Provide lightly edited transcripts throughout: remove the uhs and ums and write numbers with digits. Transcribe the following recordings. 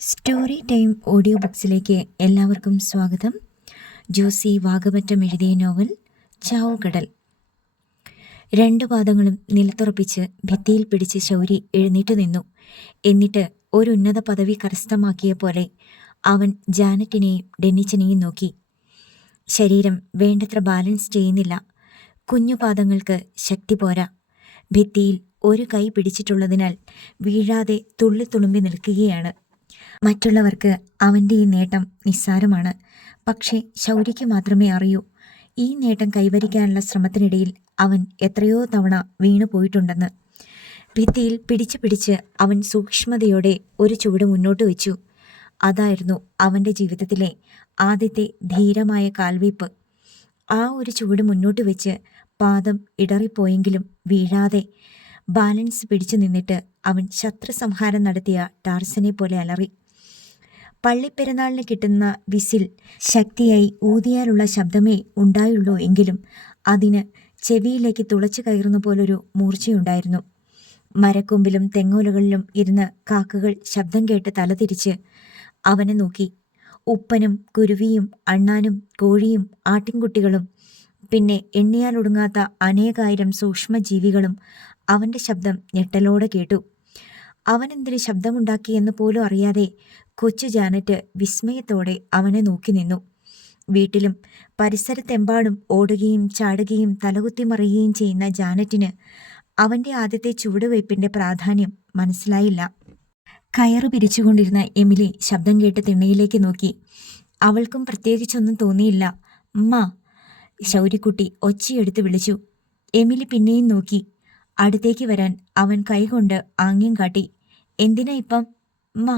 Story time audio ബുക്സിലേക്ക് എല്ലാവർക്കും സ്വാഗതം. ജോസി വാഗമറ്റം എഴുതിയ നോവൽ ചാവുകടൽ. രണ്ടു പാദങ്ങളും നിലത്തുറപ്പിച്ച് ഭിത്തിയിൽ പിടിച്ച് ശൗരി എഴുന്നേറ്റു നിന്നു. എന്നിട്ട് ഒരു ഉന്നത പദവി കരസ്ഥമാക്കിയ പോലെ അവൻ ജാനറ്റിനെയും ഡെന്നിച്ചനെയും നോക്കി. ശരീരം വേണ്ടത്ര ബാലൻസ് ചെയ്യുന്നില്ല. കുഞ്ഞു പാദങ്ങൾക്ക് ശക്തി പോരാ. ഭിത്തിയിൽ ഒരു കൈ പിടിച്ചിട്ടുള്ളതിനാൽ വീഴാതെ തുള്ളിത്തുളുമ്പി നിൽക്കുകയാണ്. മറ്റുള്ളവർക്ക് അവൻ്റെ ഈ നേട്ടം നിസ്സാരമാണ്. പക്ഷേ ശൗര്യയ്ക്ക് മാത്രമേ അറിയൂ, ഈ നേട്ടം കൈവരിക്കാനുള്ള ശ്രമത്തിനിടയിൽ അവൻ എത്രയോ തവണ വീണു പോയിട്ടുണ്ടെന്ന്. ഭിത്തിയിൽ പിടിച്ച് പിടിച്ച് അവൻ സൂക്ഷ്മതയോടെ ഒരു ചുവട് മുന്നോട്ട് വെച്ചു. അതായിരുന്നു അവൻ്റെ ജീവിതത്തിലെ ആദ്യത്തെ ധീരമായ കാൽവയ്പ്. ആ ഒരു ചുവട് മുന്നോട്ട് വെച്ച് പാദം ഇടറിപ്പോയെങ്കിലും വീഴാതെ ബാലൻസ് പിടിച്ചു നിന്നിട്ട് അവൻ ശത്രുസംഹാരം നടത്തിയ ടാർസനെ പോലെ അലറി. പള്ളിപ്പെരുന്നാളിന് കിട്ടുന്ന വിസിൽ ശക്തിയായി ഊതിയാലുള്ള ശബ്ദമേ ഉണ്ടായുള്ളൂ എങ്കിലും അതിന് ചെവിയിലേക്ക് തുളച്ചു കയറുന്ന പോലൊരു മൂർച്ചയുണ്ടായിരുന്നു. മരക്കൊമ്പിലും തെങ്ങോലകളിലും ഇരുന്ന് കാക്കകൾ ശബ്ദം കേട്ട് തലതിരിച്ച് അവനെ നോക്കി. ഉപ്പനും കുരുവിയും അണ്ണാനും കോഴിയും ആട്ടിൻകുട്ടികളും പിന്നെ എണ്ണിയാലൊടുങ്ങാത്ത അനേകായിരം സൂക്ഷ്മജീവികളും അവൻ്റെ ശബ്ദം ഞെട്ടലോടെ കേട്ടു. അവനെന്തൊരു ശബ്ദമുണ്ടാക്കിയെന്ന് പോലും അറിയാതെ കൊച്ചു ജാനറ്റ് വിസ്മയത്തോടെ അവനെ നോക്കി നിന്നു. വീട്ടിലും പരിസരത്തെമ്പാടും ഓടുകയും ചാടുകയും തലകുത്തി മറിയുകയും ചെയ്യുന്ന ജാനറ്റിന് അവൻ്റെ ആദ്യത്തെ ചുവടുവയ്പ്പിൻ്റെ പ്രാധാന്യം മനസ്സിലായില്ല. കയറു പിരിച്ചുകൊണ്ടിരുന്ന എമിലി ശബ്ദം കേട്ട് തിണ്ണയിലേക്ക് നോക്കി. അവൾക്കും പ്രത്യേകിച്ചൊന്നും തോന്നിയില്ല. "അമ്മ!" ശൗര്യക്കുട്ടി ഒച്ചയെടുത്ത് വിളിച്ചു. എമിലി പിന്നെയും നോക്കി. അടുത്തേക്ക് വരാൻ അവൻ കൈകൊണ്ട് ആംഗ്യം കാട്ടി. "എന്തിനാ ഇപ്പം?" "അമ്മ!"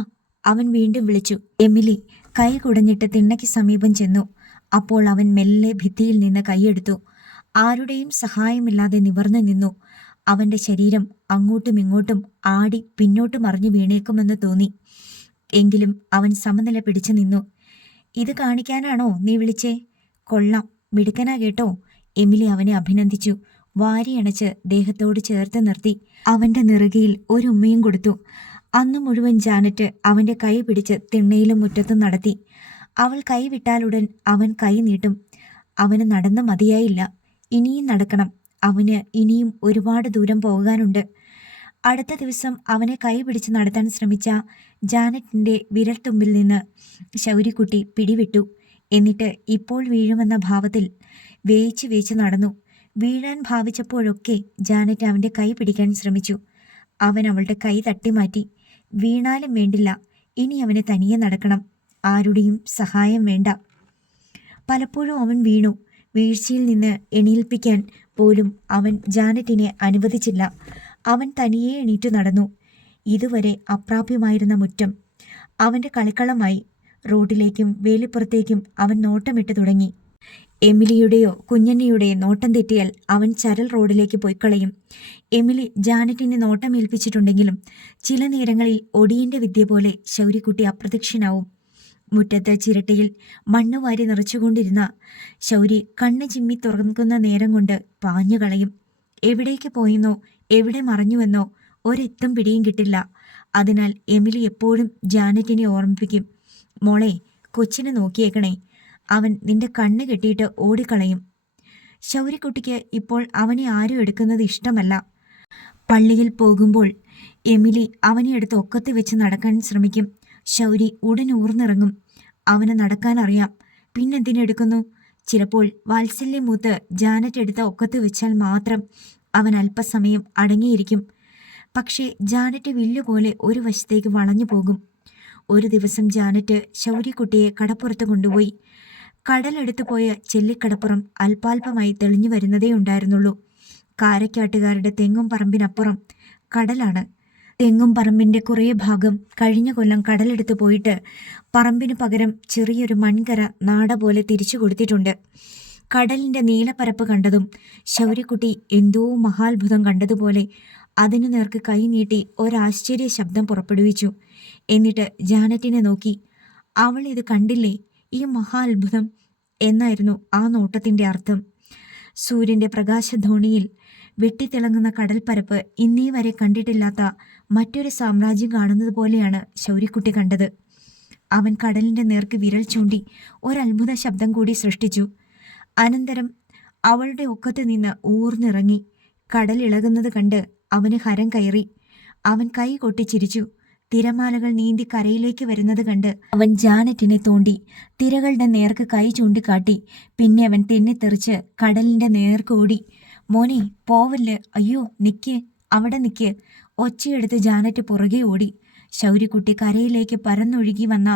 അവൻ വീണ്ടും വിളിച്ചു. എമിലി കൈ കുടഞ്ഞിട്ട് തിണ്ണയ്ക്ക് സമീപം ചെന്നു. അപ്പോൾ അവൻ മെല്ലെ ഭിത്തിയിൽ നിന്ന് കൈയെടുത്തു. ആരുടെയും സഹായമില്ലാതെ നിവർന്നു നിന്നു. അവൻ്റെ ശരീരം അങ്ങോട്ടും ഇങ്ങോട്ടും ആടി പിന്നോട്ട് മറിഞ്ഞു വീണേക്കുമെന്ന് തോന്നി. എങ്കിലും അവൻ സമനില പിടിച്ചു നിന്നു. "ഇത് കാണിക്കാനാണോ നീ വിളിച്ചേ? കൊള്ളാം, മിടുക്കനാ കേട്ടോ." എമിലി അവനെ അഭിനന്ദിച്ചു. വാരിയണച്ച് ദേഹത്തോട് ചേർത്ത് നിർത്തി. അവൻ്റെ നെറുകയിൽ ഒരു ഉമ്മയും കൊടുത്തു. അന്നു മുഴുവൻ ജാനറ്റ് അവൻ്റെ കൈ പിടിച്ച് തിണ്ണയിലും മുറ്റത്തും നടത്തി. അവൾ കൈ വിട്ടാലുടൻ അവൻ കൈ നീട്ടും. അവന് നടന്ന് മതിയായില്ല. ഇനിയും നടക്കണം. അവന് ഇനിയും ഒരുപാട് ദൂരം പോകാനുണ്ട്. അടുത്ത ദിവസം അവനെ കൈ പിടിച്ച് നടത്താൻ ശ്രമിച്ച ജാനറ്റിൻ്റെ വിരൽത്തുമ്പിൽ നിന്ന് ശൗര്യക്കുട്ടി പിടിവിട്ടു. എന്നിട്ട് ഇപ്പോൾ വീഴുമെന്ന ഭാവത്തിൽ വേച്ച് വേച്ച് നടന്നു. വീഴാൻ ഭാവിച്ചപ്പോഴൊക്കെ ജാനറ്റ് അവൻ്റെ കൈ പിടിക്കാൻ ശ്രമിച്ചു. അവൻ അവളുടെ കൈ തട്ടിമാറ്റി. വീണാലും വേണ്ടില്ല, ഇനി അവന് തനിയെ നടക്കണം. ആരുടെയും സഹായം വേണ്ട. പലപ്പോഴും അവൻ വീണു. വീഴ്ചയിൽ നിന്ന് എണീൽപ്പിക്കാൻ പോലും അവൻ ജാനറ്റിനെ അനുവദിച്ചില്ല. അവൻ തനിയെ എണീറ്റു നടന്നു. ഇതുവരെ അപ്രാപ്യമായിരുന്ന മുറ്റം അവൻ്റെ കളിക്കളമായി. റോഡിലേക്കും വേലിപ്പുറത്തേക്കും അവൻ നോട്ടമിട്ട് തുടങ്ങി. എമിലിയുടെയോ കുഞ്ഞന്നയുടെയോ നോട്ടം തെറ്റിയാൽ അവൻ ചരൽ റോഡിലേക്ക് പോയിക്കളയും. എമിലി ജാനറ്റിനെ നോട്ടമേൽപ്പിച്ചിട്ടുണ്ടെങ്കിലും ചില നേരങ്ങളിൽ ഒടിയൻ്റെ വിദ്യ പോലെ ശൗര്യക്കുട്ടി അപ്രത്യക്ഷനാവും. മുറ്റത്ത് ചിരട്ടയിൽ മണ്ണ് വാരി നിറച്ചുകൊണ്ടിരുന്ന ശൗരി കണ്ണ് ചിമ്മി തുറക്കുന്ന നേരം കൊണ്ട് പാഞ്ഞു കളയും. എവിടേക്ക് പോയെന്നോ എവിടെ മറഞ്ഞുവെന്നോ ഒരെത്തും പിടിയും കിട്ടില്ല. അതിനാൽ എമിലി എപ്പോഴും ജാനറ്റിനെ ഓർമ്മിപ്പിക്കും, "മോളെ, കൊച്ചിനെ നോക്കിയേക്കണേ, അവൻ നിന്റെ കണ്ണ് കെട്ടിയിട്ട് ഓടിക്കളയും." ശൗര്യക്കുട്ടിക്ക് ഇപ്പോൾ അവനെ ആരും എടുക്കുന്നത് ഇഷ്ടമല്ല. പള്ളിയിൽ പോകുമ്പോൾ എമിലി അവനെ എടുത്ത് ഒക്കത്ത് വെച്ച് നടക്കാൻ ശ്രമിക്കും. ശൗരി ഉടൻ ഊർന്നിറങ്ങും. അവന് നടക്കാൻ അറിയാം, പിന്നെന്തിനെടുക്കുന്നു? ചിലപ്പോൾ വാത്സല്യം മൂത്ത് ജാനറ്റ് എടുത്ത ഒക്കത്ത് വെച്ചാൽ മാത്രം അവൻ അല്പസമയം അടങ്ങിയിരിക്കും. പക്ഷേ ജാനറ്റ് വില്ലുപോലെ ഒരു വശത്തേക്ക് വളഞ്ഞു പോകും. ഒരു ദിവസം ജാനറ്റ് ശൗര്യക്കുട്ടിയെ കടപ്പുറത്ത് കൊണ്ടുപോയി. കടലെടുത്തു പോയ ചെല്ലിക്കടപ്പുറം അല്പാൽപമായി തെളിഞ്ഞു വരുന്നതേ ഉണ്ടായിരുന്നുള്ളൂ. കാരക്കാട്ടുകാരുടെ തെങ്ങും പറമ്പിനപ്പുറം കടലാണ്. തെങ്ങും പറമ്പിൻ്റെ കുറേ ഭാഗം കഴിഞ്ഞ കൊല്ലം കടലെടുത്തു പോയിട്ട് പറമ്പിനു പകരം ചെറിയൊരു മൺകര നാട പോലെ തിരിച്ചു കൊടുത്തിട്ടുണ്ട്. കടലിൻ്റെ നീലപ്പരപ്പ് കണ്ടതും ശൗര്യക്കുട്ടി എന്തോ മഹാത്ഭുതം കണ്ടതുപോലെ അതിനു നേർക്ക് കൈ നീട്ടി ഒരാശ്ചര്യ ശബ്ദം പുറപ്പെടുവിച്ചു. എന്നിട്ട് ജാനറ്റിനെ നോക്കി. "അവൾ ഇത് കണ്ടില്ലേ, ഈ മഹാത്ഭുതം?" എന്നായിരുന്നു ആ നോട്ടത്തിൻ്റെ അർത്ഥം. സൂര്യൻ്റെ പ്രകാശധോണിയിൽ വെട്ടിത്തിളങ്ങുന്ന കടൽപ്പരപ്പ് ഇന്നേ വരെ കണ്ടിട്ടില്ലാത്ത മറ്റൊരു സാമ്രാജ്യം കാണുന്നത് പോലെയാണ് ശൗര്യക്കുട്ടി കണ്ടത്. അവൻ കടലിന്റെ നേർക്ക് വിരൽ ചൂണ്ടി ഒരത്ഭുത ശബ്ദം കൂടി സൃഷ്ടിച്ചു. അനന്തരം അവളുടെ ഒക്കത്ത് നിന്ന് ഊർന്നിറങ്ങി. കടലിളകുന്നത് കണ്ട് അവന് ഹരം കയറി. അവൻ കൈ കൊട്ടി ചിരിച്ചു. തിരമാലകൾ നീന്തി കരയിലേക്ക് വരുന്നത് കണ്ട് അവൻ ജാനറ്റിനെ തോണ്ടി തിരകളുടെ നേർക്ക് കൈ ചൂണ്ടിക്കാട്ടി. പിന്നെ അവൻ തെന്നിത്തെറിച്ച് കടലിന്റെ നേർക്ക് ഓടി. മോനെ, പോവല്ല്, അയ്യോ, നിക്ക്, അവിടെ നിക്ക്! ഒച്ചയെടുത്ത് ജാനറ്റ് പുറകെ ഓടി. ശൗര്യക്കുട്ടി കരയിലേക്ക് പരന്നൊഴുകി വന്ന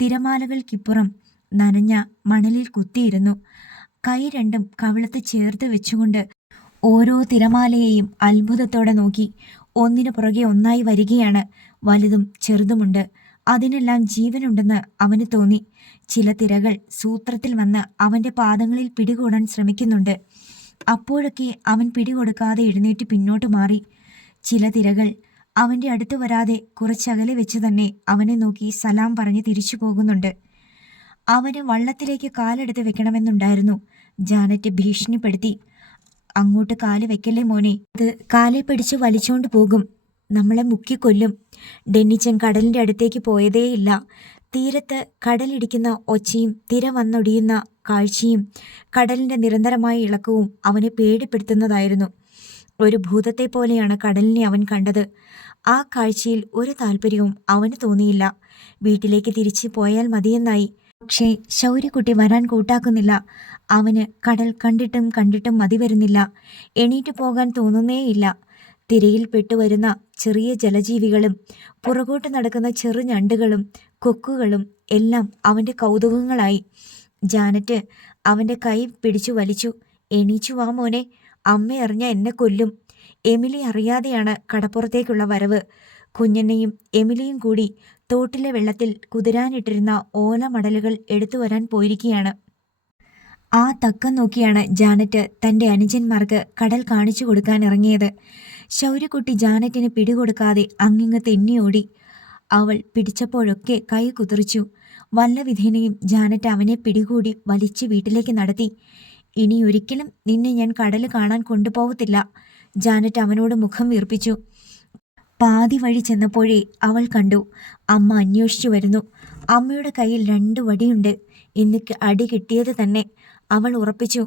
തിരമാലകൾക്കിപ്പുറം നനഞ്ഞ മണലിൽ കുത്തിയിരുന്നു. കൈ രണ്ടും കവിളത്ത് ചേർത്ത് വെച്ചുകൊണ്ട് ഓരോ തിരമാലയെയും അത്ഭുതത്തോടെ നോക്കി. ഒന്നിനു പുറകെ ഒന്നായി വരികയാണ്. വലുതും ചെറുതുമുണ്ട്. അതിനെല്ലാം ജീവനുണ്ടെന്ന് അവന് തോന്നി. ചില തിരകൾ സൂത്രത്തിൽ വന്ന് അവന്റെ പാദങ്ങളിൽ പിടികൂടാൻ ശ്രമിക്കുന്നുണ്ട്. അപ്പോഴൊക്കെ അവൻ പിടികൊടുക്കാതെ എഴുന്നേറ്റ് പിന്നോട്ട് മാറി. ചില തിരകൾ അവന്റെ അടുത്ത് വരാതെ കുറച്ചകലെ വെച്ച് തന്നെ അവനെ നോക്കി സലാം പറഞ്ഞ് തിരിച്ചു പോകുന്നുണ്ട്. അവന് വള്ളത്തിലേക്ക് കാലെടുത്ത് വെക്കണമെന്നുണ്ടായിരുന്നു. ജാനറ്റ് ഭീഷണിപ്പെടുത്തി. അങ്ങോട്ട് കാല് വെക്കല്ലേ മോനെ, അത് കാലെ പിടിച്ച് വലിച്ചോണ്ട് പോകും, നമ്മളെ മുക്കിക്കൊല്ലും. ഡെന്നിച്ചൻ കടലിന്റെ അടുത്തേക്ക് പോയതേയില്ല. തീരത്ത് കടലിടിക്കുന്ന ഒച്ചയും തിര വന്നൊടിയുന്ന കാഴ്ചയും കടലിന്റെ നിരന്തരമായ ഇളക്കവും അവനെ പേടിപ്പെടുത്തുന്നതായിരുന്നു. ഒരു ഭൂതത്തെ പോലെയാണ് കടലിനെ അവൻ കണ്ടത്. ആ കാഴ്ചയിൽ ഒരു താല്പര്യവും അവന് തോന്നിയില്ല. വീട്ടിലേക്ക് തിരിച്ചു പോയാൽ മതിയെന്നായി. പക്ഷേ ശൗര്യക്കുട്ടി വരാൻ കൂട്ടാക്കുന്നില്ല. അവന് കടൽ കണ്ടിട്ടും കണ്ടിട്ടും മതി വരുന്നില്ല. എണീറ്റു പോകാൻ തോന്നുന്നേയില്ല. തിരയിൽ പെട്ടുവരുന്ന ചെറിയ ജലജീവികളും പുറകോട്ട് നടക്കുന്ന ചെറു ഞണ്ടുകളും കൊക്കുകളും എല്ലാം അവന്റെ കൗതുകങ്ങളായി. ജാനറ്റ് അവന്റെ കൈ പിടിച്ചു വലിച്ചു. എണീച്ചു വാ മോനെ, അമ്മ അറിഞ്ഞ എന്നെ കൊല്ലും. എമിലി അറിയാതെയാണ് കടപ്പുറത്തേക്കുള്ള വരവ്. കുഞ്ഞനെയും എമിലിയും കൂടി തോട്ടിലെ വെള്ളത്തിൽ കുതിരാനിട്ടിരുന്ന ഓലമടലുകൾ എടുത്തു വരാൻ പോയിരിക്കുകയാണ്. ആ തക്കം നോക്കിയാണ് ജാനറ്റ് തന്റെ അനുജന്മാർക്ക് കടൽ കാണിച്ചു കൊടുക്കാൻ ഇറങ്ങിയത്. ശൗര്യക്കുട്ടി ജാനറ്റിന് പിടികൊടുക്കാതെ അങ്ങിങ്ങ് തെന്നിയോടി. അവൾ പിടിച്ചപ്പോഴൊക്കെ കൈ കുതിറിച്ചു. വല്ല വിധേനയും ജാനറ്റ് അവനെ പിടികൂടി വലിച്ച് വീട്ടിലേക്ക് നടത്തി. ഇനി ഒരിക്കലും നിന്നെ ഞാൻ കടല് കാണാൻ കൊണ്ടുപോകത്തില്ല, ജാനറ്റ് അവനോട് മുഖം വീർപ്പിച്ചു. പാതി വഴി ചെന്നപ്പോഴേ അവൾ കണ്ടു, അമ്മ അന്വേഷിച്ചു വരുന്നു. അമ്മയുടെ കയ്യിൽ 2 വടിയുണ്ട്. ഇന്ന് അടി കിട്ടിയത് തന്നെ. അവൾ ഉറപ്പിച്ചു.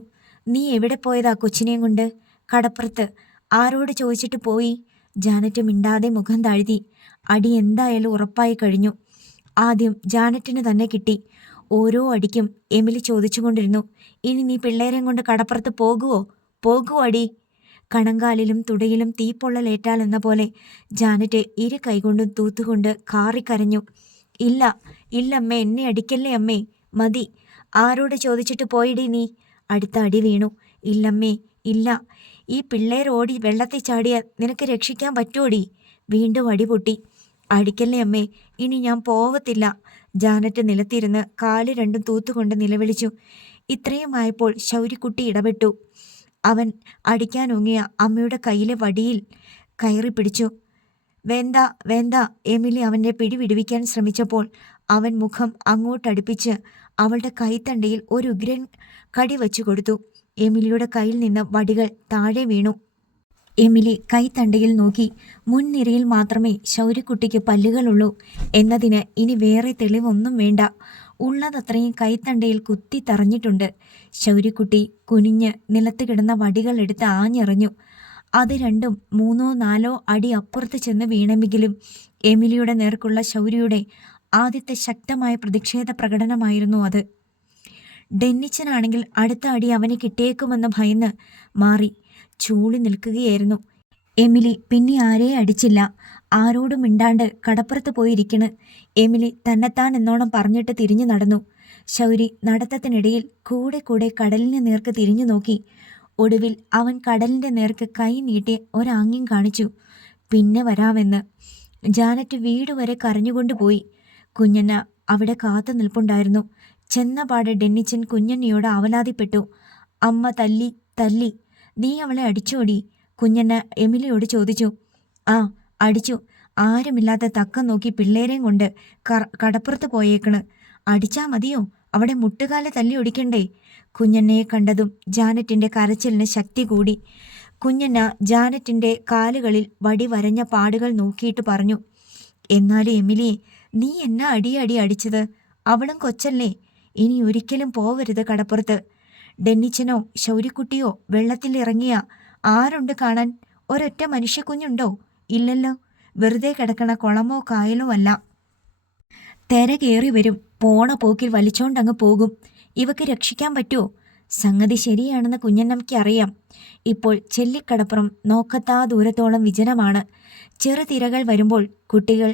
നീ എവിടെ പോയതാ കൊച്ചിനെയും കൊണ്ട്? കടപ്പുറത്ത്. ആരോട് ചോദിച്ചിട്ട് പോയി? ജാനറ്റ് മിണ്ടാതെ മുഖം താഴ്ത്തി. അടി എന്തായാലും ഉറപ്പായി കഴിഞ്ഞു. ആദ്യം ജാനറ്റിന് തന്നെ കിട്ടി. ഓരോ അടിക്കും എമിലി ചോദിച്ചുകൊണ്ടിരുന്നു, ഇനി നീ പിള്ളേരെയും കൊണ്ട് കടപ്പുറത്ത് പോകുവോ അടി? കണങ്കാലിലും തുടയിലും തീപ്പൊള്ളലേറ്റാൽ എന്ന പോലെ ജാനറ്റ് ഇരു കൈകൊണ്ടും തൂത്തുകൊണ്ട് കാറിക്കരഞ്ഞു. ഇല്ല ഇല്ലമ്മേ, എന്നെ അടിക്കല്ലേ അമ്മേ, മതി. ആരോട് ചോദിച്ചിട്ട് പോയിടി നീ? അടുത്ത അടി വീണു. ഇല്ലമ്മേ, ഇല്ല. ഈ പിള്ളേർ ഓടി വെള്ളത്തിൽ ചാടിയാൽ നിനക്ക് രക്ഷിക്കാൻ പറ്റുമോടി? വീണ്ടും അടി പൊട്ടി. അടിക്കല്ലേ അമ്മേ, ഇനി ഞാൻ പോവത്തില്ല. ജാനറ്റ് നിലത്തിരുന്ന് കാല് രണ്ടും തൂത്തുകൊണ്ട് നിലവിളിച്ചു. ഇത്രയുമായപ്പോൾ ശൗര്യക്കുട്ടി ഇടപെട്ടു. അവൻ അടിക്കാനൊങ്ങിയ അമ്മയുടെ കയ്യിലെ വടിയിൽ കയറി പിടിച്ചു. വേണ്ട വേണ്ട, എമിലി അവൻ്റെ പിടി വിടുവിക്കാൻ ശ്രമിച്ചപ്പോൾ അവൻ മുഖം അങ്ങോട്ടടുപ്പിച്ച് അവളുടെ കൈത്തണ്ടയിൽ ഒരു ഉഗ്രൻ കടി വച്ചു കൊടുത്തു. എമിലിയുടെ കയ്യിൽ നിന്ന് വടികൾ താഴെ വീണു. എമിലി കൈത്തണ്ടയിൽ നോക്കി. മുൻനിരയിൽ മാത്രമേ ശൗര്യക്കുട്ടിക്ക് പല്ലുകളുള്ളൂ എന്നതിന് ഇനി വേറെ തെളിവൊന്നും വേണ്ട. ഉള്ളതത്രയും കൈത്തണ്ടയിൽ കുത്തി തറഞ്ഞിട്ടുണ്ട്. ശൗര്യക്കുട്ടി കുനിഞ്ഞ് നിലത്ത് കിടന്ന വടികൾ എടുത്ത് ആഞ്ഞെറിഞ്ഞു. അത് 2, 3, 4 അടി അപ്പുറത്ത് ചെന്ന് വീണമെങ്കിലും എമിലിയുടെ നേർക്കുള്ള ശൗര്യയുടെ ആദ്യത്തെ ശക്തമായ പ്രതിഷേധ പ്രകടനമായിരുന്നു അത്. ഡെന്നിച്ചനാണെങ്കിൽ അടുത്ത അടി അവന് കിട്ടിയേക്കുമെന്ന് ഭയന്ന് മാറി ചൂളി നിൽക്കുകയായിരുന്നു. എമിലി പിന്നെ ആരെയും അടിച്ചില്ല. ആരോടും മിണ്ടാണ്ട് കടപ്പുറത്ത് പോയിരിക്കണ്. എമിലി തന്നെത്താൻ എന്നോണം പറഞ്ഞിട്ട് തിരിഞ്ഞു നടന്നു. ശൗരി നടത്തത്തിനിടയിൽ കൂടെ കൂടെ കടലിന് നേർക്ക് തിരിഞ്ഞു നോക്കി. ഒടുവിൽ അവൻ കടലിന്റെ നേർക്ക് കൈ നീട്ടി ഒരാംഗ്യം കാണിച്ചു. പിന്നെ വരാമെന്ന്. ജാനറ്റ് വീട് വരെ കരഞ്ഞുകൊണ്ടുപോയി. കുഞ്ഞന്ന അവിടെ കാത്തു നിൽപ്പുണ്ടായിരുന്നു. ചെന്നപാടെ ഡെന്നിച്ചൻ കുഞ്ഞന്നയോട് ആവലാതിപ്പെട്ടു. അമ്മ തല്ലി. നീ അവളെ അടിച്ചോടി? കുഞ്ഞന്ന എമിലിയോട് ചോദിച്ചു. ആ, അടിച്ചു. ആരുമില്ലാത്ത തക്കം നോക്കി പിള്ളേരെയും കൊണ്ട് കടപ്പുറത്ത് പോയേക്കണ്. അടിച്ചാ മതിയോ? അവിടെ മുട്ടുകാലെ തല്ലി ഒടിക്കണ്ടേ? കുഞ്ഞന്നയെ കണ്ടതും ജാനറ്റിന്റെ കരച്ചിലിന് ശക്തി കൂടി. കുഞ്ഞന്ന ജാനറ്റിന്റെ കാലുകളിൽ വടി വരഞ്ഞ പാടുകൾ നോക്കിയിട്ട് പറഞ്ഞു. എന്നാലും എമിലിയെ, നീ എന്നാ അടി അടിച്ചത്? അവളും കൊച്ചല്ലേ. ഇനി ഒരിക്കലും പോവരുത് കടപ്പുറത്ത്. ഡെന്നിച്ചനോ ശൗര്യക്കുട്ടിയോ വെള്ളത്തിൽ ഇറങ്ങിയ ആരുണ്ട് കാണാൻ? ഒരൊറ്റ മനുഷ്യക്കുഞ്ഞുണ്ടോ? ഇല്ലല്ലോ. വെറുതെ കിടക്കണ കുളമോ കായലോ അല്ല. തെര കയറി വരും. പോണ പോക്കിൽ വലിച്ചോണ്ടങ്ങ് പോകും. ഇവക്ക് രക്ഷിക്കാൻ പറ്റുമോ? സംഗതി ശരിയാണെന്ന് കുഞ്ഞന്നമ്മയ്ക്ക് അറിയാം. ഇപ്പോൾ ചെല്ലിക്കടപ്പുറം നോക്കത്താ ദൂരത്തോളം വിജനമാണ്. ചെറുതിരകൾ വരുമ്പോൾ കുട്ടികൾ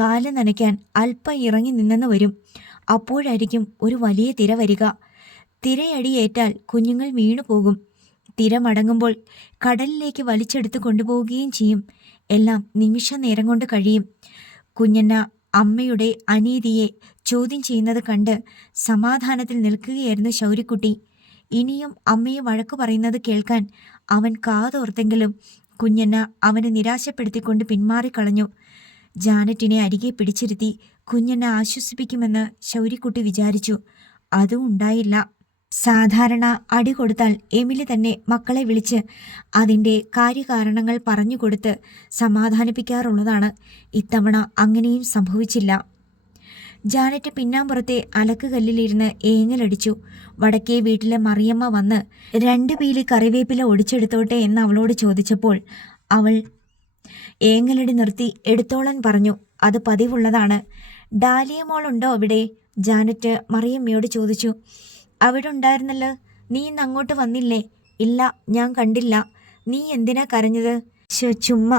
കാല് നനയ്ക്കാൻ അല്പം ഇറങ്ങി നിന്നെന്ന് വരും. അപ്പോഴായിരിക്കും ഒരു വലിയ തിര വരിക. തിരയടിയേറ്റാൽ കുഞ്ഞുങ്ങൾ വീണുപോകും. തിര മടങ്ങുമ്പോൾ കടലിലേക്ക് വലിച്ചെടുത്ത് കൊണ്ടുപോവുകയും ചെയ്യും. എല്ലാം നിമിഷ നേരം കൊണ്ട് കഴിയും. കുഞ്ഞന്ന അമ്മയുടെ അനീതിയെ ചോദ്യം ചെയ്യുന്നത് കണ്ട് സമാധാനത്തിൽ നിൽക്കുകയായിരുന്നു ശൗര്യക്കുട്ടി. ഇനിയും അമ്മയെ വഴക്കു പറയുന്നത് കേൾക്കാൻ അവൻ കാതോർത്തെങ്കിലും കുഞ്ഞന്ന അവനെ നിരാശപ്പെടുത്തിക്കൊണ്ട് പിന്മാറിക്കളഞ്ഞു. ജാനറ്റിനെ അരികെ പിടിച്ചിരുത്തി കുഞ്ഞന്ന ആശ്വസിപ്പിക്കുമെന്ന് ശൗര്യക്കുട്ടി വിചാരിച്ചു. അതും ഉണ്ടായില്ല. സാധാരണ അടി കൊടുത്താൽ എമിലി തന്നെ മക്കളെ വിളിച്ച് അതിൻ്റെ കാര്യകാരണങ്ങൾ പറഞ്ഞുകൊടുത്ത് സമാധാനിപ്പിക്കാറുള്ളതാണ്. ഇത്തവണ അങ്ങനെയും സംഭവിച്ചില്ല. ജാനറ്റ് പിന്നാമ്പുറത്തെ അലക്കുകല്ലിലിരുന്ന് ഏങ്ങലടിച്ചു. വടക്കേ വീട്ടിലെ മറിയമ്മ വന്ന് 2 പീലി കറിവേപ്പില ഒടിച്ചെടുത്തോട്ടെ എന്ന് അവളോട് ചോദിച്ചപ്പോൾ അവൾ ഏങ്ങലടി നിർത്തി എടുത്തോളാൻ പറഞ്ഞു. അത് പതിവുള്ളതാണ്. ഡാലിയ മോളുണ്ടോ അവിടെ? ജാനറ്റ് മറിയമ്മയോട് ചോദിച്ചു. അവിടെ ഉണ്ടായിരുന്നല്ലോ. നീ ഇന്ന് അങ്ങോട്ട് വന്നില്ലേ? ഇല്ല, ഞാൻ കണ്ടില്ല. നീ എന്തിനാ കരഞ്ഞത്? ചുമ്മാ.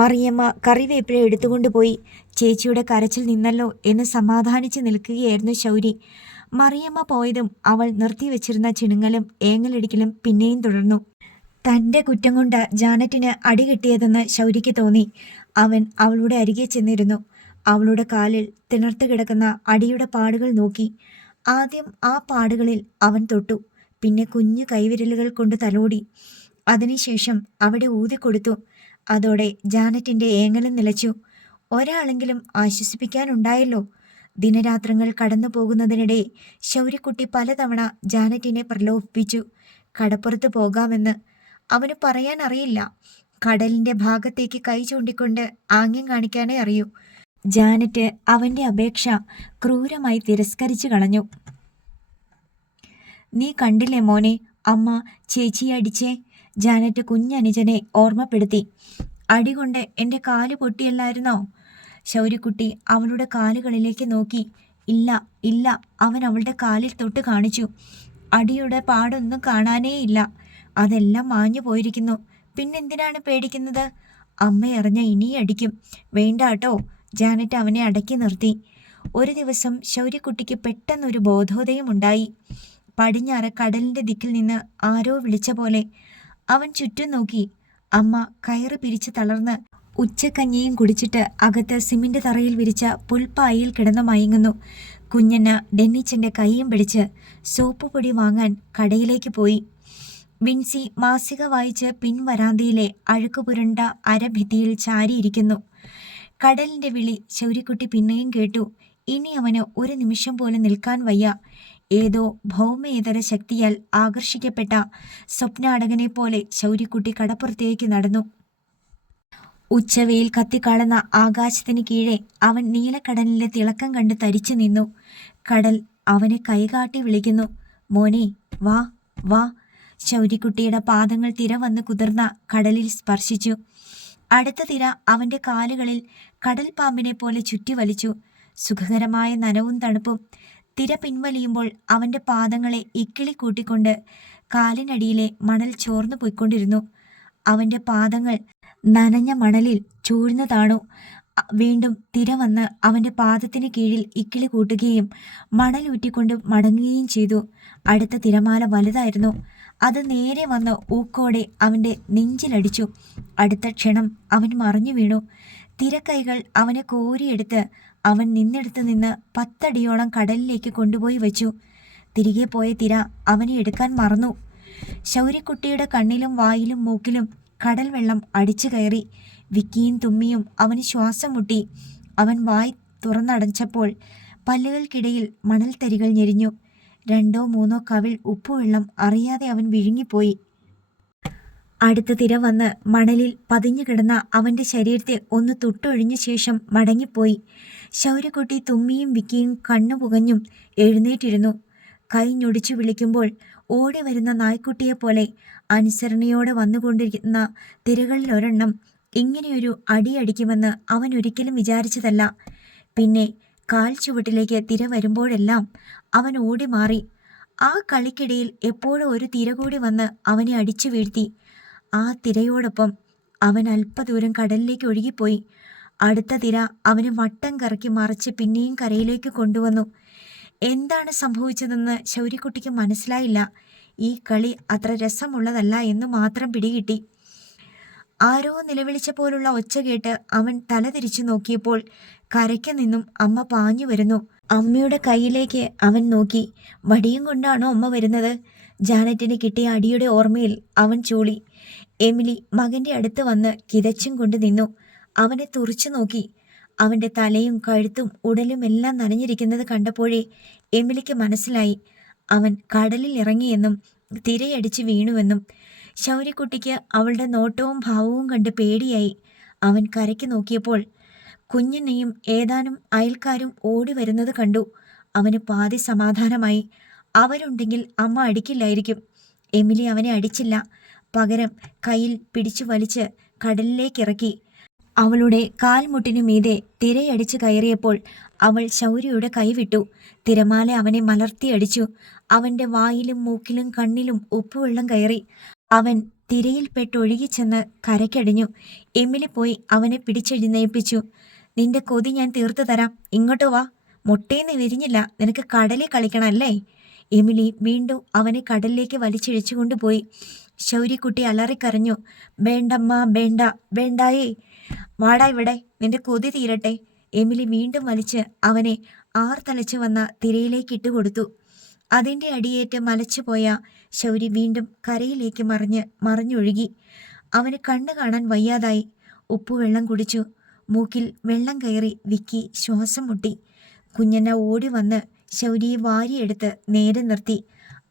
മറിയമ്മ കറിവേപ്പില എടുത്തുകൊണ്ടുപോയി. ചേച്ചിയുടെ കരച്ചിൽ നിന്നല്ലോ എന്ന് സമാധാനിച്ച് നിൽക്കുകയായിരുന്നു ശൗരി. മറിയമ്മ പോയതും അവൾ നിർത്തിവെച്ചിരുന്ന ചിണുങ്ങലും ഏങ്ങലടിക്കലും പിന്നെയും തുടർന്നു. തൻ്റെ കുറ്റം കൊണ്ട് ജാനറ്റിന് അടി കിട്ടിയതെന്ന് ശൗരിക്ക് തോന്നി. അവൻ അവളുടെ അരികെ ചെന്നിരുന്നു. അവളുടെ കാലിൽ തിണർത്ത് കിടക്കുന്ന അടിയുടെ പാടുകൾ നോക്കി. ആദ്യം ആ പാടുകളിൽ അവൻ തൊട്ടു. പിന്നെ കുഞ്ഞു കൈവിരലുകൾ കൊണ്ട് തലോടി. അതിനുശേഷം അവിടെ ഊതിക്കൊടുത്തു. അതോടെ ജാനറ്റിൻ്റെ ഏങ്ങലും നിലച്ചു. ഒരാളെങ്കിലും ആശ്വസിപ്പിക്കാനുണ്ടായല്ലോ. ദിനരാത്രങ്ങൾ കടന്നു പോകുന്നതിനിടെ ശൗര്യക്കുട്ടി പലതവണ ജാനറ്റിനെ പ്രലോഭിപ്പിച്ചു. കടപ്പുറത്ത് പോകാമെന്ന്. അവന് പറയാൻ അറിയില്ല. കടലിൻ്റെ ഭാഗത്തേക്ക് കൈ ചൂണ്ടിക്കൊണ്ട് ആംഗ്യം കാണിക്കാനേ അറിയൂ. ജാനറ്റ് അവൻ്റെ അപേക്ഷ ക്രൂരമായി തിരസ്കരിച്ചു കളഞ്ഞു. നീ കണ്ടില്ലേ മോനെ, അമ്മ ചേച്ചിയെ അടിച്ചേ? ജാനറ്റ് കുഞ്ഞനുജനെ ഓർമ്മപ്പെടുത്തി. അടികൊണ്ട് എൻ്റെ കാല് പൊട്ടിയല്ലായിരുന്നോ? ശൗര്യക്കുട്ടി അവളുടെ കാലുകളിലേക്ക് നോക്കി. ഇല്ല ഇല്ല, അവൻ അവളുടെ കാലിൽ തൊട്ട് കാണിച്ചു. അടിയുടെ പാടൊന്നും കാണാനേയില്ല. അതെല്ലാം മാഞ്ഞു പോയിരിക്കുന്നു. പിന്നെന്തിനാണ് പേടിക്കുന്നത്? അമ്മ അറിഞ്ഞ ഇനിയും അടിക്കും. വേണ്ടാട്ടോ. ജാനറ്റ് അവനെ അടക്കി നിർത്തി. ഒരു ദിവസം ശൗര്യക്കുട്ടിക്ക് പെട്ടെന്നൊരു ബോധോദയം ഉണ്ടായി. പടിഞ്ഞാറ് കടലിൻ്റെ ദിക്കിൽ നിന്ന് ആരോ വിളിച്ച പോലെ. അവൻ ചുറ്റും നോക്കി. അമ്മ കയറ് പിരിച്ച് തളർന്ന് ഉച്ചക്കഞ്ഞിയും കുടിച്ചിട്ട് അകത്ത് സിമന്റ് തറയിൽ വിരിച്ച പുൽപ്പായിൽ കിടന്നു മയങ്ങുന്നു. കുഞ്ഞന്ന ഡെന്നിച്ചൻ്റെ കൈയും പിടിച്ച് സോപ്പ് പൊടി വാങ്ങാൻ കടയിലേക്ക് പോയി. വിൻസി മാസിക വായിച്ച് പിൻവരാന്തയിലെ അഴുക്കുപുരണ്ട അരഭിത്തിയിൽ ചാരിയിരിക്കുന്നു. കടലിൻ്റെ വിളി ശൗര്യക്കുട്ടി പിന്നെയും കേട്ടു. ഇനി അവന് ഒരു നിമിഷം പോലും നിൽക്കാൻ വയ്യ. ഏതോ ഭൗമേതര ശക്തിയാൽ ആകർഷിക്കപ്പെട്ട സ്വപ്നാടകനെ പോലെ ശൗര്യക്കുട്ടി കടപ്പുറത്തേക്ക് നടന്നു. ഉച്ചവെയിൽ കത്തിക്കാളുന്ന ആകാശത്തിന് കീഴെ അവൻ നീലക്കടലിലെ തിളക്കം കണ്ട് തരിച്ചു നിന്നു. കടൽ അവനെ കൈകാട്ടി വിളിക്കുന്നു. മോനെ വാ വാ. ശൗര്യക്കുട്ടിയുടെ പാദങ്ങൾ തിര വന്ന് കുതിർന്ന കടലിൽ സ്പർശിച്ചു. അടുത്ത തിര അവൻ്റെ കാലുകളിൽ കടൽ പാമ്പിനെ പോലെ ചുറ്റി വലിച്ചു. സുഖകരമായ നനവും തണുപ്പും. തിര പിൻവലിയുമ്പോൾ അവൻ്റെ പാദങ്ങളെ ഇക്കിളി കൂട്ടിക്കൊണ്ട് കാലിനടിയിലെ മണൽ ചോർന്നു പോയിക്കൊണ്ടിരുന്നു. അവൻ്റെ പാദങ്ങൾ നനഞ്ഞ മണലിൽ ചൂഴ്ന്നു താണു. വീണ്ടും തിര വന്ന് അവൻ്റെ പാദത്തിന് കീഴിൽ ഇക്കിളി കൂട്ടുകയും മണലൂറ്റിക്കൊണ്ട് മടങ്ങുകയും ചെയ്തു. അടുത്ത തിരമാല വലുതായിരുന്നു. അത് നേരെ വന്ന് ഊക്കോടെ അവൻ്റെ നെഞ്ചിലടിച്ചു. അടുത്ത ക്ഷണം അവൻ മറിഞ്ഞു വീണു. തിരക്കൈകൾ അവനെ കോരിയെടുത്ത് അവൻ നിന്നിടത്ത് നിന്ന് 10 അടിയോളം കടലിലേക്ക് കൊണ്ടുപോയി വെച്ചു. തിരികെ പോയ തിര അവനെ എടുക്കാൻ മറന്നു. ശൗര്യക്കുട്ടിയുടെ കണ്ണിലും വായിലും മൂക്കിലും കടൽ വെള്ളം അടിച്ചു കയറി. വിക്കിയും തുമ്മിയും അവന് ശ്വാസം മുട്ടി. അവൻ വായ് തുറന്നടച്ചപ്പോൾ പല്ലുകൾക്കിടയിൽ മണൽത്തരികൾ ഞെരിഞ്ഞു. 2 or 3 കവിൾ ഉപ്പുവെള്ളം അറിയാതെ അവൻ വിഴുങ്ങിപ്പോയി. അടുത്ത തിര വന്ന് മണലിൽ പതിഞ്ഞു കിടന്ന അവൻ്റെ ശരീരത്തെ ഒന്ന് തൊട്ടൊഴിഞ്ഞ ശേഷം മടങ്ങിപ്പോയി. ശൗര്യക്കുട്ടി തുമ്മിയും വിക്കിയും കണ്ണു പുകഞ്ഞും എഴുന്നേറ്റിരുന്നു. കൈ ഞൊടിച്ചു വിളിക്കുമ്പോൾ ഓടി വരുന്ന നായ്ക്കുട്ടിയെപ്പോലെ അനുസരണയോടെ വന്നുകൊണ്ടിരിക്കുന്ന തിരകളിലൊരെണ്ണം ഇങ്ങനെയൊരു അടിയടിക്കുമെന്ന് അവൻ ഒരിക്കലും വിചാരിച്ചതല്ല. പിന്നെ കാൽ ചുവട്ടിലേക്ക് തിര വരുമ്പോഴെല്ലാം അവൻ ഓടി മാറി. ആ കളിക്കിടയിൽ എപ്പോഴും ഒരു തിര കൂടി വന്ന് അവനെ അടിച്ചു വീഴ്ത്തി. ആ തിരയോടൊപ്പം അവൻ അല്പദൂരം കടലിലേക്ക് ഒഴുകിപ്പോയി. അടുത്ത തിര അവനെ വട്ടം കറക്കി മറിച്ച് പിന്നെയും കരയിലേക്ക് കൊണ്ടുവന്നു. എന്താണ് സംഭവിച്ചതെന്ന് ശൗര്യക്കുട്ടിക്ക് മനസ്സിലായില്ല. ഈ കളി അത്ര രസമുള്ളതല്ല എന്ന് മാത്രം പിടികിട്ടി. ആരോ നിലവിളിച്ച പോലുള്ള ഒച്ച കേട്ട് അവൻ തല തിരിച്ചു നോക്കിയപ്പോൾ കരയ്ക്ക് നിന്നും അമ്മ പാഞ്ഞു വരുന്നു. അമ്മയുടെ കയ്യിലേക്ക് അവൻ നോക്കി. വടിയും കൊണ്ടാണോ അമ്മ വരുന്നത്? ജാനറ്റിന് കിട്ടിയ അടിയുടെ ഓർമ്മയിൽ അവൻ ചൂളി. എമിലി മകന്റെ അടുത്ത് വന്ന് കിതച്ചും കൊണ്ട് നിന്നു. അവനെ തുറിച്ചു നോക്കി. അവന്റെ തലയും കഴുത്തും ഉടലും എല്ലാം നനഞ്ഞിരിക്കുന്നത് കണ്ടപ്പോഴേ എമിലിക്ക് മനസ്സിലായി അവൻ കടലിൽ ഇറങ്ങിയെന്നും തിരയടിച്ച് വീണുവെന്നും. ശൗര്യക്കുട്ടിക്ക് അവളുടെ നോട്ടവും ഭാവവും കണ്ട് പേടിയായി. അവൻ കരയ്ക്ക് നോക്കിയപ്പോൾ കുഞ്ഞിനെയും ഏതാനും അയൽക്കാരും ഓടി വരുന്നത് കണ്ടു. അവന് പാതി സമാധാനമായി. അവരുണ്ടെങ്കിൽ അമ്മ അടിക്കില്ലായിരിക്കും. എമിലി അവനെ അടിച്ചില്ല. പകരം കയ്യിൽ പിടിച്ചു വലിച്ച് കടലിലേക്കിറക്കി. അവളുടെ കാൽമുട്ടിനു മീതെ തിരയടിച്ചു കയറിയപ്പോൾ അവൾ ശൗര്യയുടെ കൈവിട്ടു. തിരമാല അവനെ മലർത്തിയടിച്ചു. അവന്റെ വായിലും മൂക്കിലും കണ്ണിലും ഉപ്പുവെള്ളം കയറി. അവൻ തിരയിൽപ്പെട്ടൊഴുകിച്ചെന്ന് കരയ്ക്കടിഞ്ഞു. എമിലി പോയി അവനെ പിടിച്ചെഴുന്നേൽപ്പിച്ചു. നിന്റെ കൊതി ഞാൻ തീർത്തു തരാം, ഇങ്ങോട്ട് വാ. മുട്ടേന്ന് വിരിഞ്ഞില്ല, നിനക്ക് കടലിൽ കളിക്കണമല്ലേ? എമിലി വീണ്ടും അവനെ കടലിലേക്ക് വലിച്ചിഴച്ചു കൊണ്ടുപോയി. ശൗര്യക്കുട്ടി അലറിക്കരഞ്ഞു. വേണ്ടമ്മ, വേണ്ട, വേണ്ടായേ, വാടാ ഇവിടെ, നിന്റെ കൊതി തീരട്ടെ. എമിലി വീണ്ടും വലിച്ച് അവനെ ആർത്തലച്ചു വന്ന തിരയിലേക്ക് ഇട്ടുകൊടുത്തു. അതിൻ്റെ അടിയേറ്റ് മലച്ചുപോയ ശൗരി വീണ്ടും കരയിലേക്ക് മറിഞ്ഞൊഴുകി. അവന് കണ്ണു കാണാൻ വയ്യാതായി. ഉപ്പുവെള്ളം കുടിച്ചു. മൂക്കിൽ വെള്ളം കയറി വിക്കി ശ്വാസം മുട്ടി. കുഞ്ഞന ഓടി വന്ന് ശൗരിയെ വാരിയെടുത്ത് നേരെ നിർത്തി.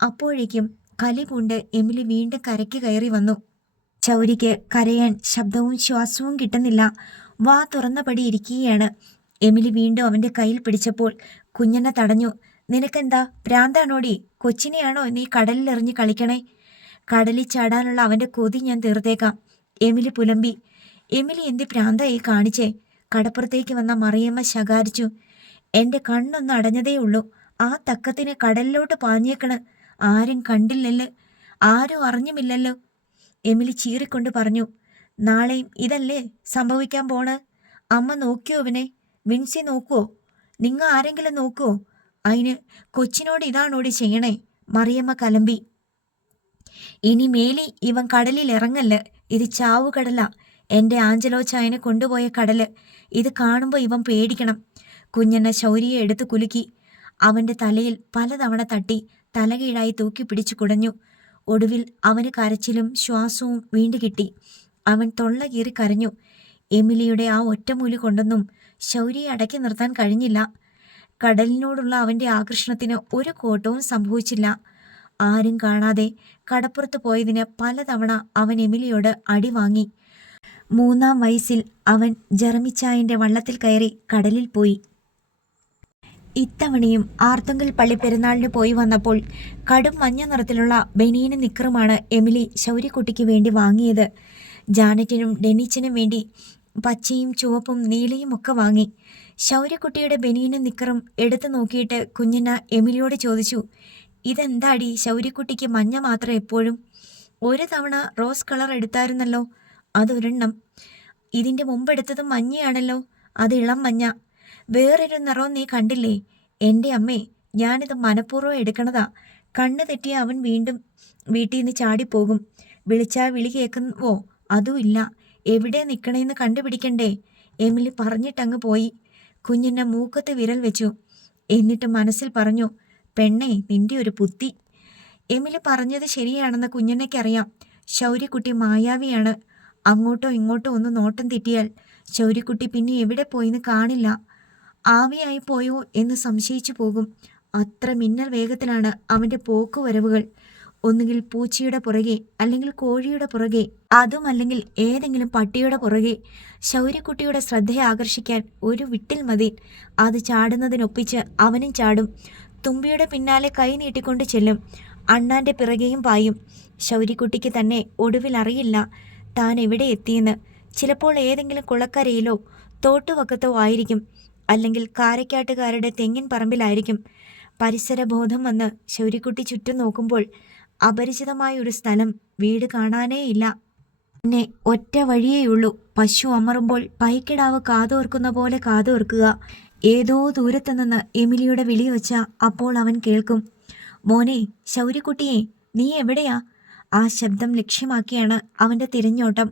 അപ്പോഴേക്കും കലി പൂണ്ട് എമിലി വീണ്ടും കരയ്ക്ക് കയറി വന്നു. ശൗരിക്ക് കരയാൻ ശബ്ദവും ശ്വാസവും കിട്ടുന്നില്ല. വാ തുറന്നപടി ഇരിക്കുകയാണ്. എമിലി വീണ്ടും അവൻ്റെ കയ്യിൽ പിടിച്ചപ്പോൾ കുഞ്ഞന തടഞ്ഞു. നിനക്കെന്താ ഭ്രാന്താണോടി? കൊച്ചിനെയാണോ നീ കടലിലെറിഞ്ഞ് കളിക്കണേ? കടലിൽ ചാടാനുള്ള അവൻ്റെ കൊതി ഞാൻ തീർത്തേക്കാം, എമിലി പുലമ്പി. എമിലി എന്ത് ഭ്രാന്തായി കാണിച്ചേ? കടപ്പുറത്തേക്ക് വന്ന മറിയമ്മ ശകാരിച്ചു. എൻ്റെ കണ്ണൊന്ന് അടഞ്ഞതേ ഉള്ളൂ. ആ തക്കത്തിന് കടലിലോട്ട് പാഞ്ഞേക്കണ്. ആരും കണ്ടില്ലല്ലോ, ആരും അറിഞ്ഞുമില്ലല്ലോ, എമിലി ചീറിക്കൊണ്ട് പറഞ്ഞു. നാളെയും ഇതല്ലേ സംഭവിക്കാൻ പോണ്? അമ്മ നോക്കിയോ അവനെ? വിൻസി നോക്കുവോ? നിങ്ങൾ ആരെങ്കിലും നോക്കുവോ? അതിന് കൊച്ചിനോട് ഇതാണോടി ചെയ്യണേ? മറിയമ്മ കലമ്പി. ഇനി മേലി ഇവൻ കടലിൽ ഇറങ്ങല്ല. ഇത് ചാവുകടല. എൻ്റെ ആഞ്ചലോ ചായനെ കൊണ്ടുപോയ കടല്. ഇത് കാണുമ്പോൾ ഇവൻ പേടിക്കണം. കുഞ്ഞെന്ന ശൗര്യയെ എടുത്ത് കുലുക്കി. അവൻ്റെ തലയിൽ പലതവണ തട്ടി തലകീഴായി തൂക്കി പിടിച്ചു കുടഞ്ഞു. ഒടുവിൽ അവന് കരച്ചിലും ശ്വാസവും വീണ്ടു കിട്ടി. അവൻ തൊള്ള കീറി കരഞ്ഞു. എമിലിയുടെ ആ ഒറ്റമൂലി കൊണ്ടൊന്നും ശൗര്യയെ അടക്കി നിർത്താൻ കഴിഞ്ഞില്ല. കടലിനോടുള്ള അവൻ്റെ ആകർഷണത്തിന് ഒരു കോട്ടവും സംഭവിച്ചില്ല. ആരും കാണാതെ കടപ്പുറത്ത് പോയതിന് പലതവണ അവൻ എമിലിയോട് അടി വാങ്ങി. 3-ാം വയസ്സിൽ അവൻ ജെറമിച്ചായൻ്റെ വള്ളത്തിൽ കയറി കടലിൽ പോയി. ഇത്തവണയും ആർത്തുങ്കൽ പള്ളി പെരുന്നാളിന് പോയി വന്നപ്പോൾ കടും മഞ്ഞ നിറത്തിലുള്ള ബനീനും നിക്കറുമാണ് എമിലി ശൗര്യക്കുട്ടിക്ക് വേണ്ടി വാങ്ങിയത്. ജാനറ്റിനും ഡെന്നിച്ചനും വേണ്ടി പച്ചയും ചുവപ്പും നീലയും ഒക്കെ വാങ്ങി. ശൗര്യക്കുട്ടിയുടെ ബനീനും നിക്കറും എടുത്തു നോക്കിയിട്ട് കുഞ്ഞന എമിലിയോട് ചോദിച്ചു. ഇതെന്താടി ശൗര്യക്കുട്ടിക്ക് മഞ്ഞ മാത്രം എപ്പോഴും? ഒരു തവണ റോസ് കളർ എടുത്തായിരുന്നല്ലോ, അതൊരെണ്ണം. ഇതിൻ്റെ മുമ്പെടുത്തതും മഞ്ഞയാണല്ലോ, അത് ഇളം മഞ്ഞ. വേറൊരു നിറവും നീ കണ്ടില്ലേ? എൻ്റെ അമ്മേ, ഞാനിത് മനഃപൂർവ്വം എടുക്കണതാ. കണ്ണ് തെറ്റിയ അവൻ വീണ്ടും വീട്ടിൽ നിന്ന് ചാടിപ്പോകും. വിളിച്ചാൽ വിളി കേൾക്കുവോ? അതും ഇല്ല. എവിടെ നിൽക്കണേന്ന് കണ്ടുപിടിക്കണ്ടേ? എമിലി പറഞ്ഞിട്ടങ്ങ് പോയി. കുഞ്ഞിനെ മൂക്കത്ത് വിരൽ വെച്ചു. എന്നിട്ട് മനസ്സിൽ പറഞ്ഞു, പെണ്ണേ, നിന്റെ ഒരു ബുദ്ധി. എമിലി പറഞ്ഞത് ശരിയാണെന്ന് കുഞ്ഞനയ്ക്കറിയാം. ശൗര്യക്കുട്ടി മായാവിയാണ്. അങ്ങോട്ടോ ഇങ്ങോട്ടോ ഒന്ന് നോട്ടം തെറ്റിയാൽ ശൗര്യക്കുട്ടി പിന്നെ എവിടെ പോയിന്ന് കാണില്ല. ആവിയായി പോയോ എന്ന് സംശയിച്ചു പോകും. അത്ര മിന്നൽ വേഗത്തിലാണ് അവൻ്റെ പോക്കുവരവുകൾ. ഒന്നുകിൽ പൂച്ചയുടെ പുറകെ, അല്ലെങ്കിൽ കോഴിയുടെ പുറകെ, അതുമല്ലെങ്കിൽ ഏതെങ്കിലും പട്ടിയുടെ പുറകെ. ശൗര്യക്കുട്ടിയുടെ ശ്രദ്ധയെ ആകർഷിക്കാൻ ഒരു വിട്ടിൽ മതി. അത് ചാടുന്നതിനൊപ്പിച്ച് അവനും ചാടും. തുമ്പിയുടെ പിന്നാലെ കൈ നീട്ടിക്കൊണ്ട് ചെല്ലും. അണ്ണാന്റെ പിറകെയും പായും. ശൗര്യക്കുട്ടിക്ക് തന്നെ ഒടുവിൽ അറിയില്ല താൻ എവിടെ എത്തിയെന്ന്. ചിലപ്പോൾ ഏതെങ്കിലും കുളക്കരയിലോ തോട്ടുവക്കത്തോ ആയിരിക്കും, അല്ലെങ്കിൽ കാരക്കാട്ടുകാരുടെ തെങ്ങിൻ പറമ്പിലായിരിക്കും. പരിസരബോധം വന്ന് ശൗര്യക്കുട്ടി ചുറ്റും നോക്കുമ്പോൾ അപരിചിതമായ ഒരു സ്ഥലം. വീട് കാണാനേയില്ല. പിന്നെ ഒറ്റ വഴിയേയുള്ളൂ. പശു അമറുമ്പോൾ പൈക്കിടാവ് കാതോർക്കുന്ന പോലെ കാതോർക്കുക. ഏതോ ദൂരത്തു നിന്ന് എമിലിയുടെ വിളി വച്ച അപ്പോൾ അവൻ കേൾക്കും. മോനെ, ശൗര്യക്കുട്ടിയെ, നീ എവിടെയാ? ആ ശബ്ദം ലക്ഷ്യമാക്കിയാണ് അവൻ്റെ തിരഞ്ഞോട്ടം.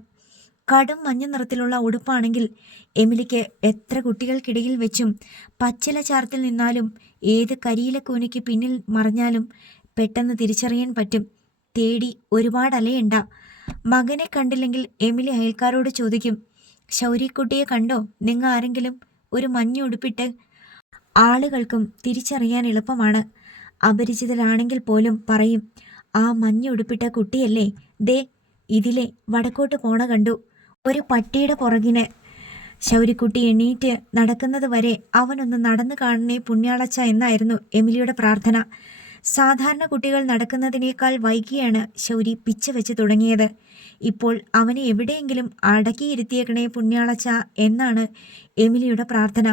കടും മഞ്ഞ നിറത്തിലുള്ള ഉടുപ്പാണെങ്കിൽ എമിലിക്ക് എത്ര കുട്ടികൾക്കിടയിൽ വെച്ചും പച്ചില ചാർത്തിൽ നിന്നാലും ഏത് കരിയിലക്കൂനയ്ക്ക് പിന്നിൽ മറഞ്ഞാലും പെട്ടെന്ന് തിരിച്ചറിയാൻ പറ്റും. തേടി ഒരുപാട് അലയണ്ട. മകനെ കണ്ടില്ലെങ്കിൽ എമിലി അയൽക്കാരോട് ചോദിക്കും, ശൗര്യക്കുട്ടിയെ കണ്ടോ നിങ്ങൾ ആരെങ്കിലും? ഒരു മഞ്ഞ ഉടുപ്പിട്ട്. ആളുകൾക്കും തിരിച്ചറിയാൻ എളുപ്പമാണ്. അപരിചിതരാണെങ്കിൽ പോലും പറയും, ആ മഞ്ഞ ഉടുപ്പിട്ട കുട്ടിയല്ലേ, ദേ ഇതിലെ വടക്കോട്ട് പോണ കണ്ടു. ഒരു പട്ടിയുടെ പുറകിന്. ശൗര്യക്കുട്ടി എണീറ്റ് നടക്കുന്നത് വരെ അവനൊന്ന് നടന്നു കാണണേ പുണ്യാളച്ച എന്നായിരുന്നു എമിലിയുടെ പ്രാർത്ഥന. സാധാരണ കുട്ടികൾ നടക്കുന്നതിനേക്കാൾ വൈകിയാണ് ശൗരി പിച്ച വെച്ച് തുടങ്ങിയത്. ഇപ്പോൾ അവനെ എവിടെയെങ്കിലും അടക്കിയിരുത്തിയേക്കണേ പുണ്യാളച്ച എന്നാണ് എമിലിയുടെ പ്രാർത്ഥന.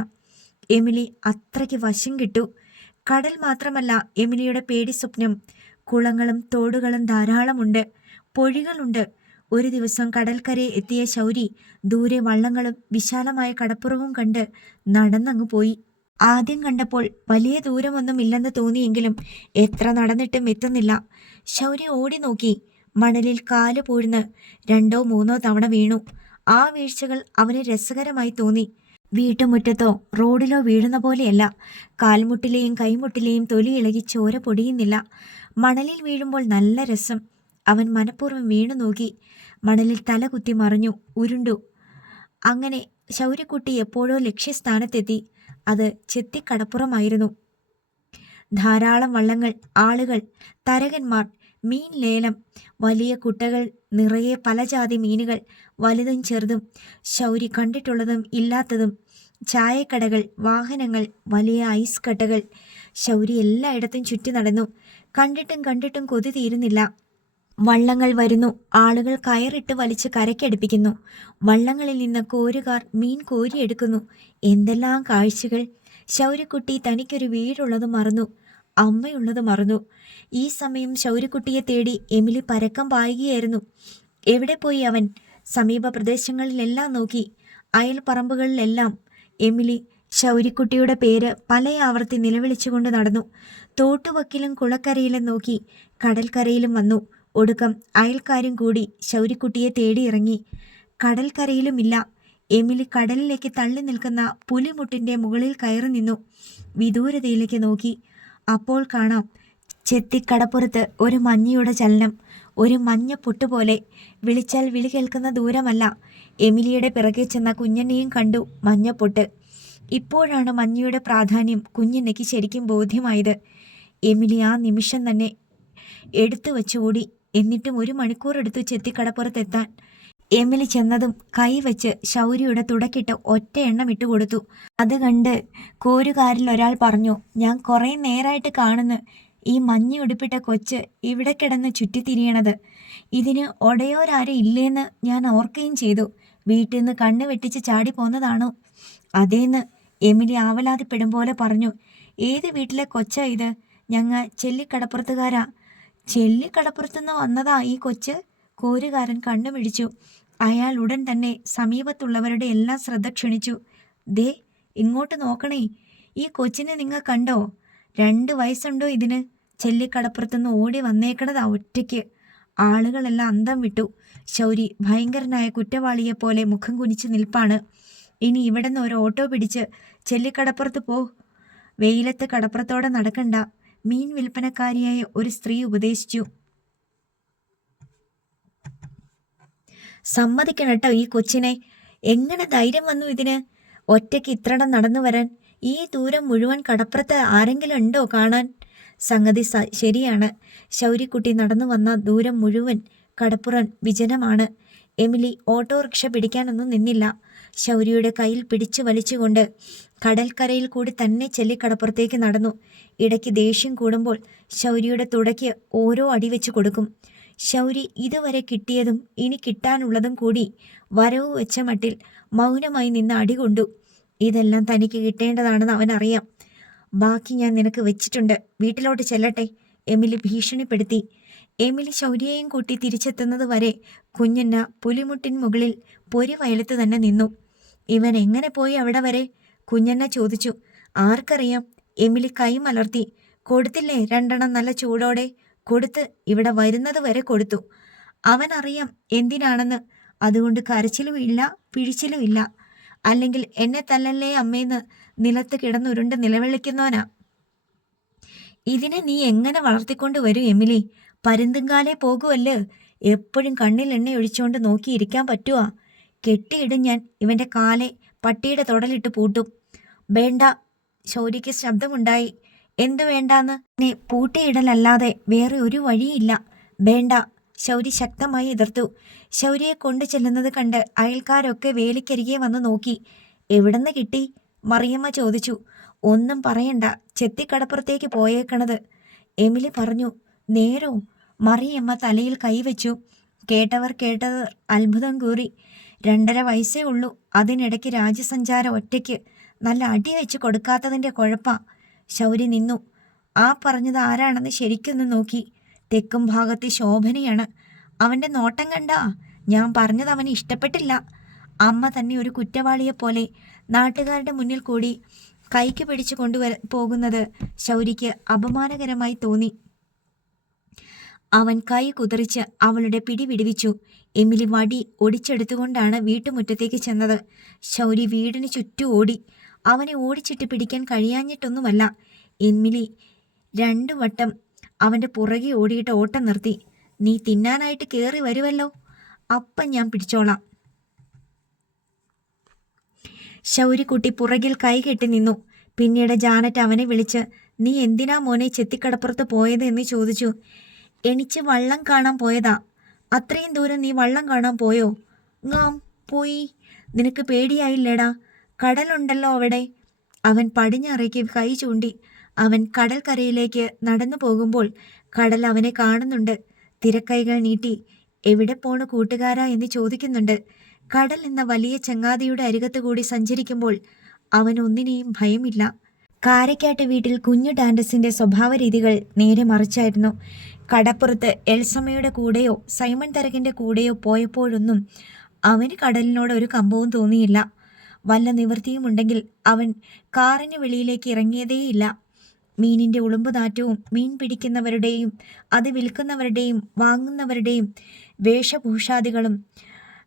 എമിലി അത്രയ്ക്ക് വശം കിട്ടു. കടൽ മാത്രമല്ല എമിലിയുടെ പേടി സ്വപ്നം. കുളങ്ങളും തോടുകളും ധാരാളമുണ്ട്, പൊഴികളുണ്ട്. ഒരു ദിവസം കടൽക്കരയെ എത്തിയ ശൗരി ദൂരെ വള്ളങ്ങളും വിശാലമായ കടപ്പുറവും കണ്ട് നടന്നങ്ങു പോയി. ആദ്യം കണ്ടപ്പോൾ വലിയ ദൂരമൊന്നും ഇല്ലെന്ന് തോന്നിയെങ്കിലും എത്ര നടന്നിട്ടും എത്തുന്നില്ല. ശൗര്യ ഓടി നോക്കി. മണലിൽ കാല് പൂഴ്ന്ന് 2 or 3 തവണ വീണു. ആ വീഴ്ചകൾ അവന് രസകരമായി തോന്നി. വീട്ടുമുറ്റത്തോ റോഡിലോ വീഴുന്ന പോലെയല്ല. കാൽമുട്ടിലെയും കൈമുട്ടിലെയും തൊലി ഇളകി ചോര പൊടിയുന്നില്ല. മണലിൽ വീഴുമ്പോൾ നല്ല രസം. അവൻ മനഃപൂർവ്വം വീണു നോക്കി. മണലിൽ തല കുത്തി മറിഞ്ഞു, ഉരുണ്ടു. അങ്ങനെ ശൗര്യക്കുട്ടി എപ്പോഴോ ലക്ഷ്യസ്ഥാനത്തെത്തി. അത് ചെത്തിക്കടപ്പുറമായിരുന്നു. ധാരാളം വള്ളങ്ങൾ, ആളുകൾ, തരകന്മാർ, മീൻ ലേലം, വലിയ കുട്ടകൾ നിറയെ പല ജാതി മീനുകൾ, വലുതും ചെറുതും, ശൗരി കണ്ടിട്ടുള്ളതും ഇല്ലാത്തതും, ചായക്കടകൾ, വാഹനങ്ങൾ, വലിയ ഐസ് കട്ടകൾ. ശൗരി എല്ലായിടത്തും ചുറ്റി നടന്നു. കണ്ടിട്ടും കൊതി തീരുന്നില്ല. വള്ളങ്ങൾ വരുന്നു. ആളുകൾ കയറിട്ട് വലിച്ച് കരയ്ക്കടുപ്പിക്കുന്നു. വള്ളങ്ങളിൽ നിന്ന് കോരുകാർ മീൻ കോരിയെടുക്കുന്നു. എന്തെല്ലാം കാഴ്ചകൾ! ശൗര്യക്കുട്ടി തനിക്കൊരു വീടുള്ളത് മറന്നു, അമ്മയുള്ളത് മറന്നു. ഈ സമയം ശൗര്യക്കുട്ടിയെ തേടി എമിലി പരക്കം പായുകയായിരുന്നു. എവിടെ പോയി അവൻ? സമീപ പ്രദേശങ്ങളിലെല്ലാം നോക്കി, അയൽപ്പറമ്പുകളിലെല്ലാം. എമിലി ശൗര്യക്കുട്ടിയുടെ പേര് പല ആവർത്തി നിലവിളിച്ചുകൊണ്ട് നടന്നു. തോട്ടുവക്കിലും കുളക്കരയിലും നോക്കി, കടൽക്കരയിലും വന്നു. ഒടുക്കം അയൽക്കാരും കൂടി ശൗര്യക്കുട്ടിയെ തേടിയിറങ്ങി. കടൽക്കരയിലുമില്ല. എമിലി കടലിലേക്ക് തള്ളി നിൽക്കുന്ന പുലിമുട്ടിൻ്റെ മുകളിൽ കയറി നിന്നു. വിദൂരതയിലേക്ക് നോക്കി. അപ്പോൾ കാണാം ചെത്തിക്കടപ്പുറത്ത് ഒരു മഞ്ഞയുടെ ചലനം. ഒരു മഞ്ഞ പൊട്ടുപോലെ. വിളിച്ചാൽ വിളി കേൾക്കുന്ന ദൂരമല്ല. എമിലിയുടെ പിറകെ ചെന്ന കുഞ്ഞനെയും കണ്ടു മഞ്ഞപ്പൊട്ട്. ഇപ്പോഴാണ് മഞ്ഞയുടെ പ്രാധാന്യം കുഞ്ഞനയ്ക്ക് ശരിക്കും ബോധ്യമായത്. എമിലി ആ നിമിഷം തന്നെ എടുത്തു വച്ചോടി. എന്നിട്ടും 1 മണിക്കൂർ എടുത്തു ചെത്തിക്കടപ്പുറത്തെത്താൻ. എമിലി ചെന്നതും കൈവച്ച് ശൗര്യയുടെ തുടക്കിട്ട് ഒറ്റ എണ്ണം ഇട്ടുകൊടുത്തു. അത് കണ്ട് കോരുകാരിൽ ഒരാൾ പറഞ്ഞു, ഞാൻ കുറേ നേരമായിട്ട് കാണുന്നു ഈ മഞ്ഞ ഉടുപ്പിട്ട കൊച്ച് ഇവിടെ കിടന്ന് ചുറ്റിത്തിരിയണത്. ഇതിന് ഒടയോരാരും ഇല്ലേന്ന് ഞാൻ ഓർക്കുകയും ചെയ്തു. വീട്ടിൽ നിന്ന് കണ്ണ് വെട്ടിച്ച് ചാടി പോന്നതാണോ? അതേന്ന് എമിലി ആവലാതിപ്പെടും പോലെ പറഞ്ഞു. ഏത് വീട്ടിലെ കൊച്ചാ ഇത്? ഞങ്ങൾ ചെല്ലിക്കടപ്പുറത്തുകാരാ. ചെല്ലിക്കടപ്പുറത്തുനിന്ന് വന്നതാ ഈ കൊച്ച്? കോരുകാരൻ കണ്ണു പിടിച്ചു. അയാൾ ഉടൻ തന്നെ സമീപത്തുള്ളവരുടെ എല്ലാം ശ്രദ്ധ ക്ഷണിച്ചു. ദേ ഇങ്ങോട്ട് നോക്കണേ, ഈ കൊച്ചിനെ നിങ്ങൾ കണ്ടോ? 2 വയസ്സുണ്ടോ ഇതിന്? ചെല്ലിക്കടപ്പുറത്തുനിന്ന് ഓടി വന്നേക്കണതാ ഒറ്റയ്ക്ക്. ആളുകളെല്ലാം അന്തം വിട്ടു. ശൗരി ഭയങ്കരനായ കുറ്റവാളിയെപ്പോലെ മുഖം കുനിച്ച് നിൽപ്പാണ്. ഇനി ഇവിടെ നിന്ന് ഒരു ഓട്ടോ പിടിച്ച് ചെല്ലിക്കടപ്പുറത്ത് പോ. വെയിലത്ത് കടപ്പുറത്തോടെ നടക്കണ്ട, മീൻ വിൽപ്പനക്കാരിയായ ഒരു സ്ത്രീ ഉപദേശിച്ചു. സമ്മതിക്കണട്ടോ ഈ കൊച്ചിനെ. എങ്ങനെ ധൈര്യം വന്നു ഇതിന് ഒറ്റയ്ക്ക് ഇത്രടം നടന്നു വരാൻ? ഈ ദൂരം മുഴുവൻ കടപ്പുറത്ത് ആരെങ്കിലും ഉണ്ടോ കാണാൻ? സംഗതി ശരിയാണ്. ശൗര്യക്കുട്ടി നടന്നു വന്ന ദൂരം മുഴുവൻ കടപ്പുറം വിജനമാണ്. എമിലി ഓട്ടോറിക്ഷ പിടിക്കാനൊന്നും നിന്നില്ല. ശൗര്യയുടെ കയ്യിൽ പിടിച്ചു വലിച്ചുകൊണ്ട് കടൽക്കരയിൽ കൂടി തന്നെ ചെല്ലിക്കടപ്പുറത്തേക്ക് നടന്നു. ഇടയ്ക്ക് ദേഷ്യം കൂടുമ്പോൾ ശൗര്യയുടെ തുടയ്ക്ക് ഓരോ അടി വെച്ച് കൊടുക്കും. ശൗരി ഇതുവരെ കിട്ടിയതും ഇനി കിട്ടാനുള്ളതും കൂടി വരവ് വെച്ച മട്ടിൽ മൗനമായി നിന്ന് അടികൊണ്ടു. ഇതെല്ലാം തനിക്ക് കിട്ടേണ്ടതാണെന്ന് അവനറിയാം. ബാക്കി ഞാൻ നിനക്ക് വെച്ചിട്ടുണ്ട്, വീട്ടിലോട്ട് ചെല്ലട്ടെ, എമിലി ഭീഷണിപ്പെടുത്തി. എമിലി ശൗര്യയെയും കൂട്ടി തിരിച്ചെത്തുന്നത് വരെ കുഞ്ഞന്ന പുലിമുട്ടിൻ മുകളിൽ പൊരി വയലത്ത് തന്നെ നിന്നു. ഇവൻ എങ്ങനെ പോയി അവിടെ വരെ? കുഞ്ഞന്ന ചോദിച്ചു. ആർക്കറിയാം? എമിലി കൈ മലർത്തി. കൊടുത്തില്ലേ 2 നല്ല ചൂടോടെ? കൊടുത്ത് ഇവിടെ വരുന്നത് വരെ കൊടുത്തു. അവനറിയാം എന്തിനാണെന്ന്. അതുകൊണ്ട് കരച്ചിലുമില്ല പിഴിച്ചിലുമില്ല. അല്ലെങ്കിൽ എന്നെ തല്ലല്ലേ അമ്മേന്ന് നിലത്ത് കിടന്നുരുണ്ട് നിലവിളിക്കുന്നവനാ. ഇതിനെ നീ എങ്ങനെ വളർത്തിക്കൊണ്ട് വരും എമിലി? പരുന്തുംകാലേ പോകുമല്ലേ? എപ്പോഴും കണ്ണിൽ എണ്ണ ഒഴിച്ചുകൊണ്ട് നോക്കിയിരിക്കാൻ പറ്റുവാ? കെട്ടിയിടും ഞാൻ ഇവന്റെ കാലെ പട്ടിയുടെ തൊടലിട്ട് പൂട്ടും. വേണ്ട. ശൗര്യയ്ക്ക് ശബ്ദമുണ്ടായി. എന്തു വേണ്ടാന്ന്? നീ പൂട്ടിയിടലല്ലാതെ വേറെ ഒരു വഴിയില്ല. വേണ്ട. ശൗര്യ ശക്തമായി എതിർത്തു. ശൗര്യയെ കൊണ്ടു ചെല്ലുന്നത് കണ്ട് അയൽക്കാരൊക്കെ വേലിക്കരികെ വന്ന് നോക്കി. എവിടെന്ന് കിട്ടി? മറിയമ്മ ചോദിച്ചു. ഒന്നും പറയണ്ട, ചെത്തിക്കടപ്പുറത്തേക്ക് പോയേക്കണത്, എമിലി പറഞ്ഞു. നേരോ? മറിയമ്മ തലയിൽ കൈവച്ചു. കേട്ടവർ അത്ഭുതം കൂറി. 2.5 വയസ്സേ ഉള്ളൂ. അതിനിടയ്ക്ക് രാജ്യസഞ്ചാരം ഒറ്റയ്ക്ക്. നല്ല അടി വെച്ച് കൊടുക്കാത്തതിൻ്റെ കുഴപ്പാ. ശൗര്യ നിന്നു. ആ പറഞ്ഞത് ആരാണെന്ന് ശരിക്കൊന്ന് നോക്കി. തെക്കും ഭാഗത്തെ ശോഭനയാണ്. അവൻ്റെ നോട്ടം കണ്ടാ? ഞാൻ പറഞ്ഞത് അവന് ഇഷ്ടപ്പെട്ടില്ല. അമ്മ തന്നെ ഒരു കുറ്റവാളിയെപ്പോലെ നാട്ടുകാരുടെ മുന്നിൽ കൂടി കൈക്ക് പിടിച്ചു പോകുന്നത് ശൗര്യയ്ക്ക് അപമാനകരമായി തോന്നി. അവൻ കൈ കുതറിച്ച് അവളുടെ പിടി വിടുവിച്ചു. എമിലി വടി ഒടിച്ചെടുത്തുകൊണ്ടാണ് വീട്ടുമുറ്റത്തേക്ക് ചെന്നത്. ശൗര്യ വീടിന് ചുറ്റും ഓടി. അവനെ ഓടിച്ചിട്ട് പിടിക്കാൻ കഴിയാഞ്ഞിട്ടൊന്നുമല്ല. എമിലി 2 വട്ടം അവൻ്റെ പുറകെ ഓടിയിട്ട് ഓട്ടം നിർത്തി. നീ തിന്നാനായിട്ട് കയറി വരുമല്ലോ, അപ്പം ഞാൻ പിടിച്ചോളാം. ശൗര്യക്കുട്ടി പുറകിൽ കൈ കെട്ടി നിന്നു. പിന്നീട് ജാനറ്റ് അവനെ വിളിച്ച്, നീ എന്തിനാ മോനെ ചെത്തിക്കടപ്പുറത്ത് പോയത് എന്ന് ചോദിച്ചു. എനിക്ക് വള്ളം കാണാൻ പോയതാ. അത്രയും ദൂരം നീ വള്ളം കാണാൻ പോയോ? ങ്ങാം, പോയി. നിനക്ക് പേടിയായില്ലേടാ? കടലുണ്ടല്ലോ അവിടെ. അവൻ പടിഞ്ഞാറേക്ക് കൈ ചൂണ്ടി. അവൻ കടൽക്കരയിലേക്ക് നടന്നു പോകുമ്പോൾ കടൽ അവനെ കാണുന്നുണ്ട്. തിരക്കൈകൾ നീട്ടി എവിടെ പോണു കൂട്ടുകാരാ എന്ന് ചോദിക്കുന്നുണ്ട്. കടൽ എന്ന വലിയ ചങ്ങാതിയുടെ അരികത്ത് കൂടി സഞ്ചരിക്കുമ്പോൾ അവനൊന്നിനെയും ഭയമില്ല. കാരക്കാട്ട് വീട്ടിൽ കുഞ്ഞു ഡാൻഡസിന്റെ സ്വഭാവ രീതികൾ നേരെ മറിച്ചായിരുന്നു. കടപ്പുറത്ത് എൽസമ്മയുടെ കൂടെയോ സൈമൺ തരകിൻ്റെ കൂടെയോ പോയപ്പോഴൊന്നും അവന് കടലിനോട് ഒരു കമ്പവും തോന്നിയില്ല. വല്ല നിവൃത്തിയുമുണ്ടെങ്കിൽ അവൻ കാറിന് വെളിയിലേക്ക് ഇറങ്ങിയതേയില്ല. മീനിൻ്റെ ഉളുമ്പുനാറ്റവും മീൻ പിടിക്കുന്നവരുടെയും അത് വിൽക്കുന്നവരുടെയും വാങ്ങുന്നവരുടെയും വേഷഭൂഷാദികളും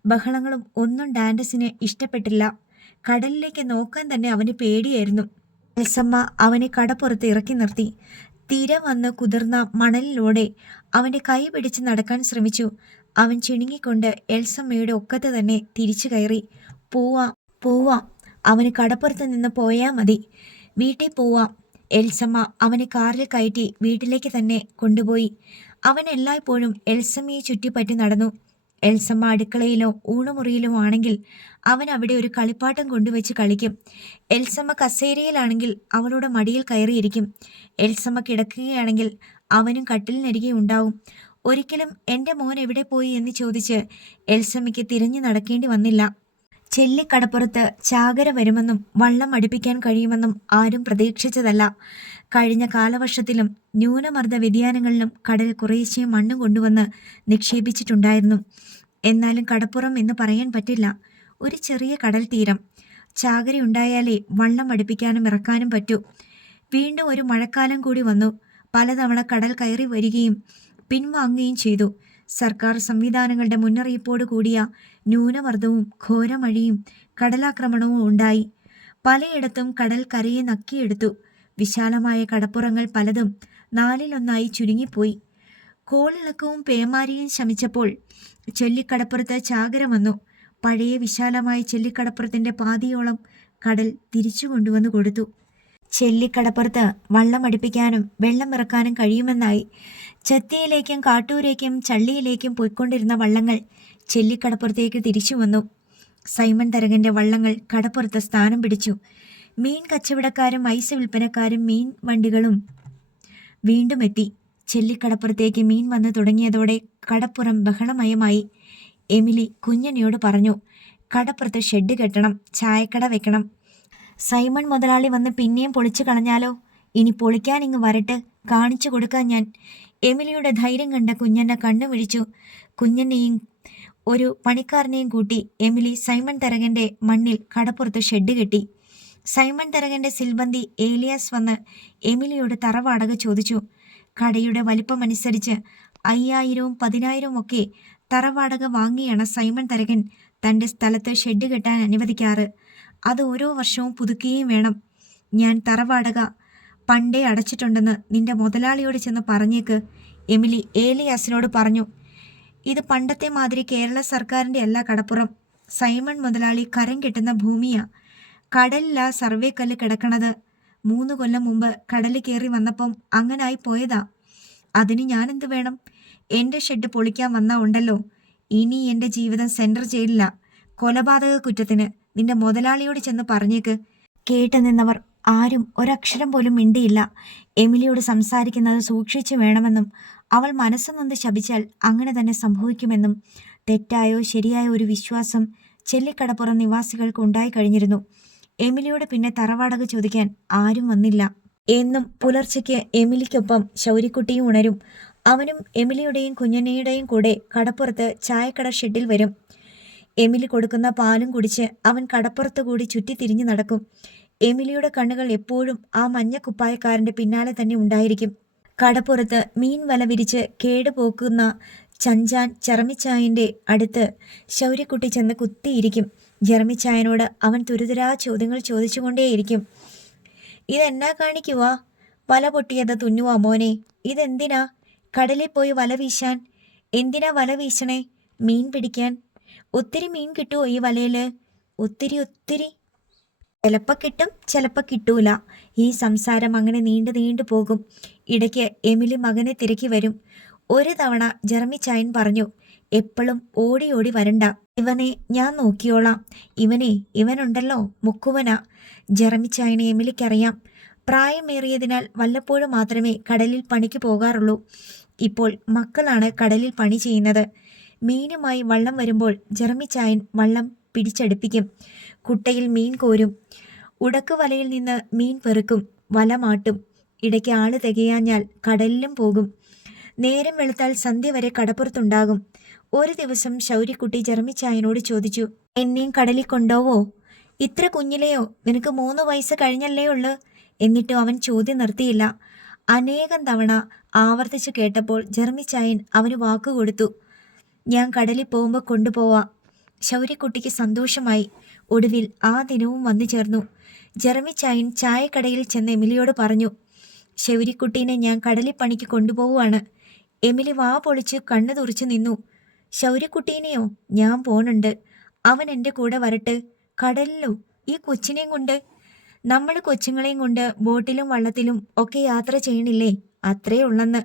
ബഹളങ്ങളും ഒന്നും ഡാൻഡസിന് ഇഷ്ടപ്പെട്ടില്ല. കടലിലേക്ക് നോക്കാൻ തന്നെ അവന് പേടിയായിരുന്നു. എൽസമ്മ അവനെ കടപ്പുറത്ത് ഇറക്കി നിർത്തി. തിര വന്ന് കുതിർന്ന മണലിലൂടെ അവൻ്റെ കൈ പിടിച്ച് നടക്കാൻ ശ്രമിച്ചു. അവൻ ചിണുങ്ങിക്കൊണ്ട് എൽസമ്മയുടെ ഒക്കത്ത് തന്നെ തിരിച്ചു കയറി. പോവാം, അവന് കടപ്പുറത്ത് നിന്ന് പോയാൽ മതി. വീട്ടിൽ പോവാം. എൽസമ്മ അവനെ കാറിൽ കയറ്റി വീട്ടിലേക്ക് തന്നെ കൊണ്ടുപോയി. അവൻ എല്ലായ്പ്പോഴും എൽസമ്മയെ ചുറ്റിപ്പറ്റി നടന്നു. എൽസമ്മ അടുക്കളയിലോ ഊണുമുറിയിലോ ആണെങ്കിൽ അവൻ അവിടെ ഒരു കളിപ്പാട്ടം കൊണ്ടുവച്ച് കളിക്കും. എൽസമ്മ കസേരയിലാണെങ്കിൽ അവളുടെ മടിയിൽ കയറിയിരിക്കും. എൽസമ്മ കിടക്കുകയാണെങ്കിൽ അവനും കട്ടിലിനരികെ ഉണ്ടാവും. ഒരിക്കലും എൻ്റെ മോൻ എവിടെ പോയി എന്ന് ചോദിച്ച് എൽസമ്മയ്ക്ക് തിരഞ്ഞു നടക്കേണ്ടി വന്നില്ല. ചെല്ലിക്കടപ്പുറത്ത് ചാകര വരുമെന്നും വള്ളം അടുപ്പിക്കാൻ കഴിയുമെന്നും ആരും പ്രതീക്ഷിച്ചതല്ല. കഴിഞ്ഞ കാലവർഷത്തിലും ന്യൂനമർദ്ദ വ്യതിയാനങ്ങളിലും കടൽ കുറേശ്ശെ മണ്ണ് കൊണ്ടുവന്ന് നിക്ഷേപിച്ചിട്ടുണ്ടായിരുന്നു. എന്നാലും കടപ്പുറം എന്ന് പറയാൻ പറ്റില്ല. ഒരു ചെറിയ കടൽ തീരം. ചാകരയുണ്ടായാലേ വള്ളം അടുപ്പിക്കാനും ഇറക്കാനും പറ്റൂ. വീണ്ടും ഒരു മഴക്കാലം കൂടി വന്നു. പലതവണ കടൽ കയറി വരികയും പിൻവാങ്ങുകയും ചെയ്തു. സർക്കാർ സംവിധാനങ്ങളുടെ മുന്നറിയിപ്പോട് കൂടിയ ന്യൂനമർദ്ദവും ഘോരമഴയും കടലാക്രമണവും ഉണ്ടായി. പലയിടത്തും കടൽ കരയെ നക്കിയെടുത്തു. വിശാലമായ കടപ്പുറങ്ങൾ പലതും 4-1 ചുരുങ്ങിപ്പോയി. കോളിളക്കവും പേമാരിയും ശമിച്ചപ്പോൾ ചെല്ലിക്കടപ്പുറത്ത് ചാകര വന്നു. പഴയ വിശാലമായ ചെല്ലിക്കടപ്പുറത്തിൻ്റെ പാതിയോളം കടൽ തിരിച്ചു കൊണ്ടുവന്നു കൊടുത്തു. ചെല്ലിക്കടപ്പുറത്ത് വള്ളം അടുപ്പിക്കാനും വെള്ളം ഇറക്കാനും കഴിയുമെന്നായി. ചത്തിയിലേക്കും കാട്ടൂരേക്കും ചള്ളിയിലേക്കും പോയിക്കൊണ്ടിരുന്ന വള്ളങ്ങൾ ചെല്ലിക്കടപ്പുറത്തേക്ക് തിരിച്ചു വന്നു. സൈമൺ തരകന്റെ വള്ളങ്ങൾ കടപ്പുറത്ത് സ്ഥാനം പിടിച്ചു. മീൻ കച്ചവടക്കാരും ഐസ് വിൽപ്പനക്കാരും മീൻ വണ്ടികളും വീണ്ടും എത്തി. ചെല്ലിക്കടപ്പുറത്തേക്ക് മീൻ വന്നു തുടങ്ങിയതോടെ കടപ്പുറം ബഹളമയമായി. എമിലി കുഞ്ഞനിയോട് പറഞ്ഞു, കടപ്പുറത്ത് ഷെഡ് കെട്ടണം, ചായക്കട വെക്കണം. സൈമൺ മുതലാളി വന്ന് പിന്നെയും പൊളിച്ചു കളഞ്ഞാലോ? ഇനി പൊളിക്കാൻ ഇങ്ങ് വരട്ട്, കാണിച്ചു കൊടുക്കാൻ ഞാൻ. എമിലിയുടെ ധൈര്യം കണ്ട കുഞ്ഞന്ന കണ്ണു വിഴിച്ചു. കുഞ്ഞനെയും ഒരു പണിക്കാരനെയും കൂട്ടി എമിലി സൈമൺ തരകന്റെ മണ്ണിൽ കടപ്പുറത്ത് ഷെഡ് കെട്ടി. സൈമൺ തരകന്റെ സിൽബന്തി ഏലിയാസ് വന്ന് എമിലിയോട് തറവാടക ചോദിച്ചു. കടയുടെ വലിപ്പമനുസരിച്ച് 5000-വും 10,000-വും ഒക്കെ തറവാടക വാങ്ങിയാണ് സൈമൺ തരകൻ തൻ്റെ സ്ഥലത്ത് ഷെഡ് കെട്ടാൻ അനുവദിക്കാറ്. അത് ഓരോ വർഷവും പുതുക്കുകയും വേണം. ഞാൻ തറവാടക പണ്ടേ അടച്ചിട്ടുണ്ടെന്ന് നിന്റെ മുതലാളിയോട് ചെന്ന് പറഞ്ഞേക്ക്, എമിലി ഏലിയാസിനോട് പറഞ്ഞു. ഇത് പണ്ടത്തെ മാതിരി കേരള സർക്കാരിൻ്റെ അല്ല കടപ്പുറം. സൈമൺ മുതലാളി കരം കെട്ടുന്ന ഭൂമിയാ. കടലിലാ സർവേ കല്ല് കിടക്കണത്. 3 കൊല്ലം മുമ്പ് കടൽ കയറി വന്നപ്പം അങ്ങനായി പോയതാ. അതിന് ഞാനെന്ത് വേണം? എൻ്റെ ഷെഡ് പൊളിക്കാൻ വന്നാ ഉണ്ടല്ലോ, ഇനി എൻ്റെ ജീവിതം സെൻട്രൽ ജയിലില്ല. കൊലപാതക കുറ്റത്തിന് നിന്റെ മുതലാളിയോട് ചെന്ന് പറഞ്ഞേക്ക്. കേട്ടു നിന്നവർ ആരും ഒരക്ഷരം പോലും മിണ്ടിയില്ല. എമിലിയോട് സംസാരിക്കുന്നത് സൂക്ഷിച്ചു വേണമെന്നും അവൾ മനസ്സുനൊന്ന് ശപിച്ചാൽ അങ്ങനെ തന്നെ സംഭവിക്കുമെന്നും തെറ്റായോ ശരിയായോ ഒരു വിശ്വാസം ചെല്ലിക്കടപ്പുറം നിവാസികൾക്ക് ഉണ്ടായി കഴിഞ്ഞിരുന്നു. എമിലിയോട് പിന്നെ തറവാടക ചോദിക്കാൻ ആരും വന്നില്ല. എന്നും പുലർച്ചയ്ക്ക് എമിലിക്കൊപ്പം ശൗരിക്കുട്ടിയും ഉണരും. അവനും എമിലിയുടെയും കുഞ്ഞനയുടെയും കൂടെ കടപ്പുറത്ത് ചായക്കട ഷെഡിൽ വരും. എമിലി കൊടുക്കുന്ന പാലും കുടിച്ച് അവൻ കടപ്പുറത്ത് കൂടി ചുറ്റിത്തിരിഞ്ഞു നടക്കും. എമിലിയുടെ കണ്ണുകൾ എപ്പോഴും ആ മഞ്ഞ കുപ്പായക്കാരൻ്റെ പിന്നാലെ തന്നെ ഉണ്ടായിരിക്കും. കടപ്പുറത്ത് മീൻ വല വിരിച്ച് കേടുപോക്കുന്ന ചഞ്ചാൻ ജെറമിച്ചായൻ്റെ അടുത്ത് ശൗര്യക്കുട്ടി ചെന്ന് കുത്തിയിരിക്കും. ജെറമിച്ചായനോട് അവൻ തുരുതുരാ ചോദ്യങ്ങൾ ചോദിച്ചുകൊണ്ടേയിരിക്കും. ഇതെന്നാ കാണിക്കുവാ? വല പൊട്ടിയത് തുന്നുവാ മോനെ? ഇതെന്തിനാ? കടലിൽ പോയി വല വീശാൻ. എന്തിനാ വല വീശണേ? മീൻ പിടിക്കാൻ. ഒത്തിരി മീൻ കിട്ടുമോ ഈ വലയില്? ഒത്തിരി. ചിലപ്പോൾ കിട്ടും, ചിലപ്പോൾ കിട്ടൂല. ഈ സംസാരം അങ്ങനെ നീണ്ടു പോകും. ഇടയ്ക്ക് എമിലി മകനെ തിരക്കി വരും. ഒരു തവണ ജെറമിച്ചായൻ പറഞ്ഞു, എപ്പോഴും ഓടി വരണ്ട, ഇവനെ ഞാൻ നോക്കിയോളാം. ഇവനുണ്ടല്ലോ മുക്കുവനാ. ജെറമിച്ചായനെ എമിലിക്കറിയാം. പ്രായമേറിയതിനാൽ വല്ലപ്പോഴും മാത്രമേ കടലിൽ പണിക്ക് പോകാറുള്ളൂ. ഇപ്പോൾ മക്കളാണ് കടലിൽ പണി ചെയ്യുന്നത്. മീനുമായി വള്ളം വരുമ്പോൾ ജെറമിച്ചായൻ വള്ളം പിടിച്ചടുപ്പിക്കും. കുട്ടയിൽ മീൻ കോരും. ഉടക്ക് വലയിൽ നിന്ന് മീൻ പെറുക്കും. വല മാട്ടും. ഇടയ്ക്ക് ആള് തികയാഞ്ഞാൽ കടലിലും പോകും. നേരം വെളുത്താൽ സന്ധ്യ വരെ കടപ്പുറത്തുണ്ടാകും. ഒരു ദിവസം ശൗര്യക്കുട്ടി ജെറമിച്ചായനോട് ചോദിച്ചു, എന്നെയും കടലിൽ കൊണ്ടുപോവോ? ഇത്ര കുഞ്ഞിലെയോ? നിനക്ക് 3 വയസ്സ് കഴിഞ്ഞല്ലേ ഉള്ളു? എന്നിട്ടും അവൻ ചോദ്യം നിർത്തിയില്ല. അനേകം തവണ ആവർത്തിച്ചു കേട്ടപ്പോൾ ജെറമിച്ചായൻ അവന് വാക്കുകൊടുത്തു. ഞാൻ കടലിൽ പോകുമ്പോൾ കൊണ്ടുപോവാ. ശൗര്യക്കുട്ടിക്ക് സന്തോഷമായി. ഒടുവിൽ ആ ദിനവും വന്നു ചേർന്നു. ജെറമിച്ചായൻ ചായക്കടയിൽ ചെന്ന് എമിലിയോട് പറഞ്ഞു, ശൗര്യക്കുട്ടീനെ ഞാൻ കടലിൽ പണിക്ക് കൊണ്ടുപോവുകയാണ്. എമിലി വാ പൊളിച്ച് കണ്ണു തുറിച്ചു നിന്നു. ശൗര്യക്കുട്ടീനെയോ? ഞാൻ പോണുണ്ട്. അവൻ എൻ്റെ കൂടെ വരട്ടെ. കടലിലോ? ഈ കൊച്ചിനെയും കൊണ്ട്? നമ്മൾ കൊച്ചുങ്ങളെയും കൊണ്ട് ബോട്ടിലും വള്ളത്തിലും ഒക്കെ യാത്ര ചെയ്യണില്ലേ? അത്രേ ഉള്ളെന്ന്.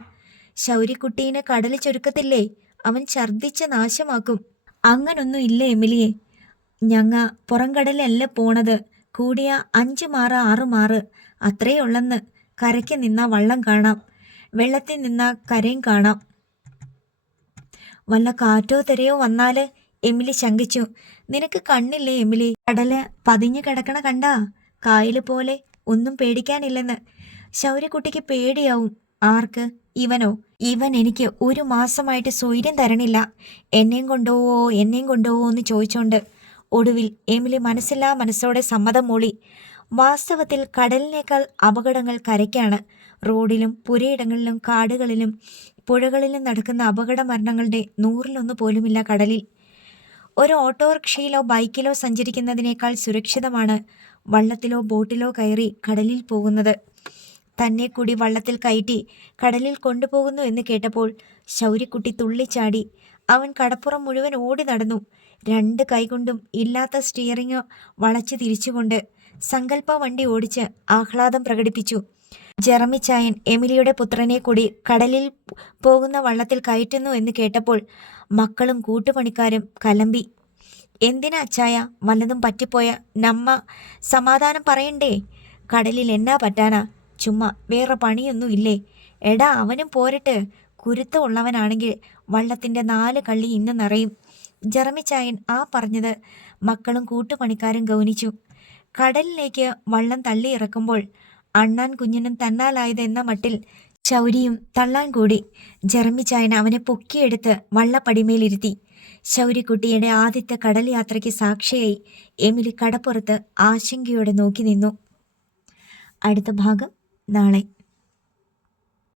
ശൗര്യക്കുട്ടീനെ കടലിൽ ചൊരുക്കത്തില്ലേ? അവൻ ഛർദ്ദിച്ച് നാശമാക്കും. അങ്ങനൊന്നും ഇല്ല എമിലിയെ. ഞങ്ങ പുറംകടലല്ല പോണത്. കൂടിയ 5 മാറ് 6 മാറ് അത്രേ ഉള്ളെന്ന്. കരയ്ക്ക് നിന്നാ വള്ളം കാണാം, വെള്ളത്തിൽ നിന്നാ കരയും കാണാം. വല്ല കാറ്റോ തെരയോ വന്നാല്? എമിലി ശങ്കിച്ചു. നിനക്ക് കണ്ണില്ലേ എമിലി? കടല് പതിഞ്ഞു കിടക്കണ കണ്ടാ? കായല് പോലെ. ഒന്നും പേടിക്കാനില്ലെന്ന്. ശൗര്യക്കുട്ടിക്ക് പേടിയാവും. ആർക്ക്? ഇവനോ? ഇവൻ എനിക്ക് 1 മാസമായിട്ട് സ്വൈര്യം തരണില്ല. എന്നെയും കൊണ്ടുപോവോ എന്ന് ചോദിച്ചോണ്ട്. ഒടുവിൽ എമിലി മനസ്സില്ലാ മനസ്സോടെ സമ്മതം മൂളി. വാസ്തവത്തിൽ കടലിനേക്കാൾ അപകടങ്ങൾ കരയ്ക്കാണ്. റോഡിലും പുരയിടങ്ങളിലും കാടുകളിലും പുഴകളിലും നടക്കുന്ന അപകട മരണങ്ങളുടെ 100-1 പോലുമില്ല കടലിൽ. ഒരു ഓട്ടോറിക്ഷയിലോ ബൈക്കിലോ സഞ്ചരിക്കുന്നതിനേക്കാൾ സുരക്ഷിതമാണ് വള്ളത്തിലോ ബോട്ടിലോ കയറി കടലിൽ പോകുന്നത്. തന്നെ കൂടി വള്ളത്തിൽ കയറ്റി കടലിൽ കൊണ്ടുപോകുന്നു എന്ന് കേട്ടപ്പോൾ ശൗര്യക്കുട്ടി തുള്ളിച്ചാടി. അവൻ കടപ്പുറം മുഴുവൻ ഓടി നടന്നു. 2 കൈകൊണ്ടും ഇല്ലാത്ത സ്റ്റിയറിങ് വളച്ച് തിരിച്ചുകൊണ്ട്. സങ്കല്പ വണ്ടി ഓടിച്ച് ആഹ്ലാദം പ്രകടിപ്പിച്ചു. ജെറമി ചായൻ എമിലിയുടെ പുത്രനെ കൂടി കടലിൽ പോകുന്ന വള്ളത്തിൽ കയറ്റുന്നു എന്ന് കേട്ടപ്പോൾ മക്കളും കൂട്ടുപണിക്കാരും കലമ്പി. എന്തിനാ അച്ചായ, വല്ലതും പറ്റിപ്പോയ നമ്മ സമാധാനം പറയണ്ടേ? കടലിൽ എന്നാ പറ്റാനാ? ചുമ്മാ വേറെ പണിയൊന്നും ഇല്ലേ? എടാ, അവനും പോരട്ട്. കുരുത്ത് ഉള്ളവനാണെങ്കിൽ വള്ളത്തിൻ്റെ 4 കള്ളി ഇന്ന് നിറയും. ജെറമി ചായൻ ആ പറഞ്ഞത് മക്കളും കൂട്ടുപണിക്കാരും ഗൗനിച്ചു. കടലിലേക്ക് വള്ളം തള്ളിയിറക്കുമ്പോൾ അണ്ണാൻ കുഞ്ഞിനും തന്നാലായത് എന്ന മട്ടിൽ ശൗരിയും തള്ളാൻ കൂടി. ജെറമി ചായൻ അവനെ പൊക്കിയെടുത്ത് വള്ളപ്പടിമേലിരുത്തി. ശൗരിക്കുട്ടിയുടെ ആദ്യത്തെ കടൽ യാത്രയ്ക്ക് സാക്ഷിയായി എമിലി കടപ്പുറത്ത് ആശങ്കയോടെ നോക്കി നിന്നു. അടുത്ത ഭാഗം നാളെ.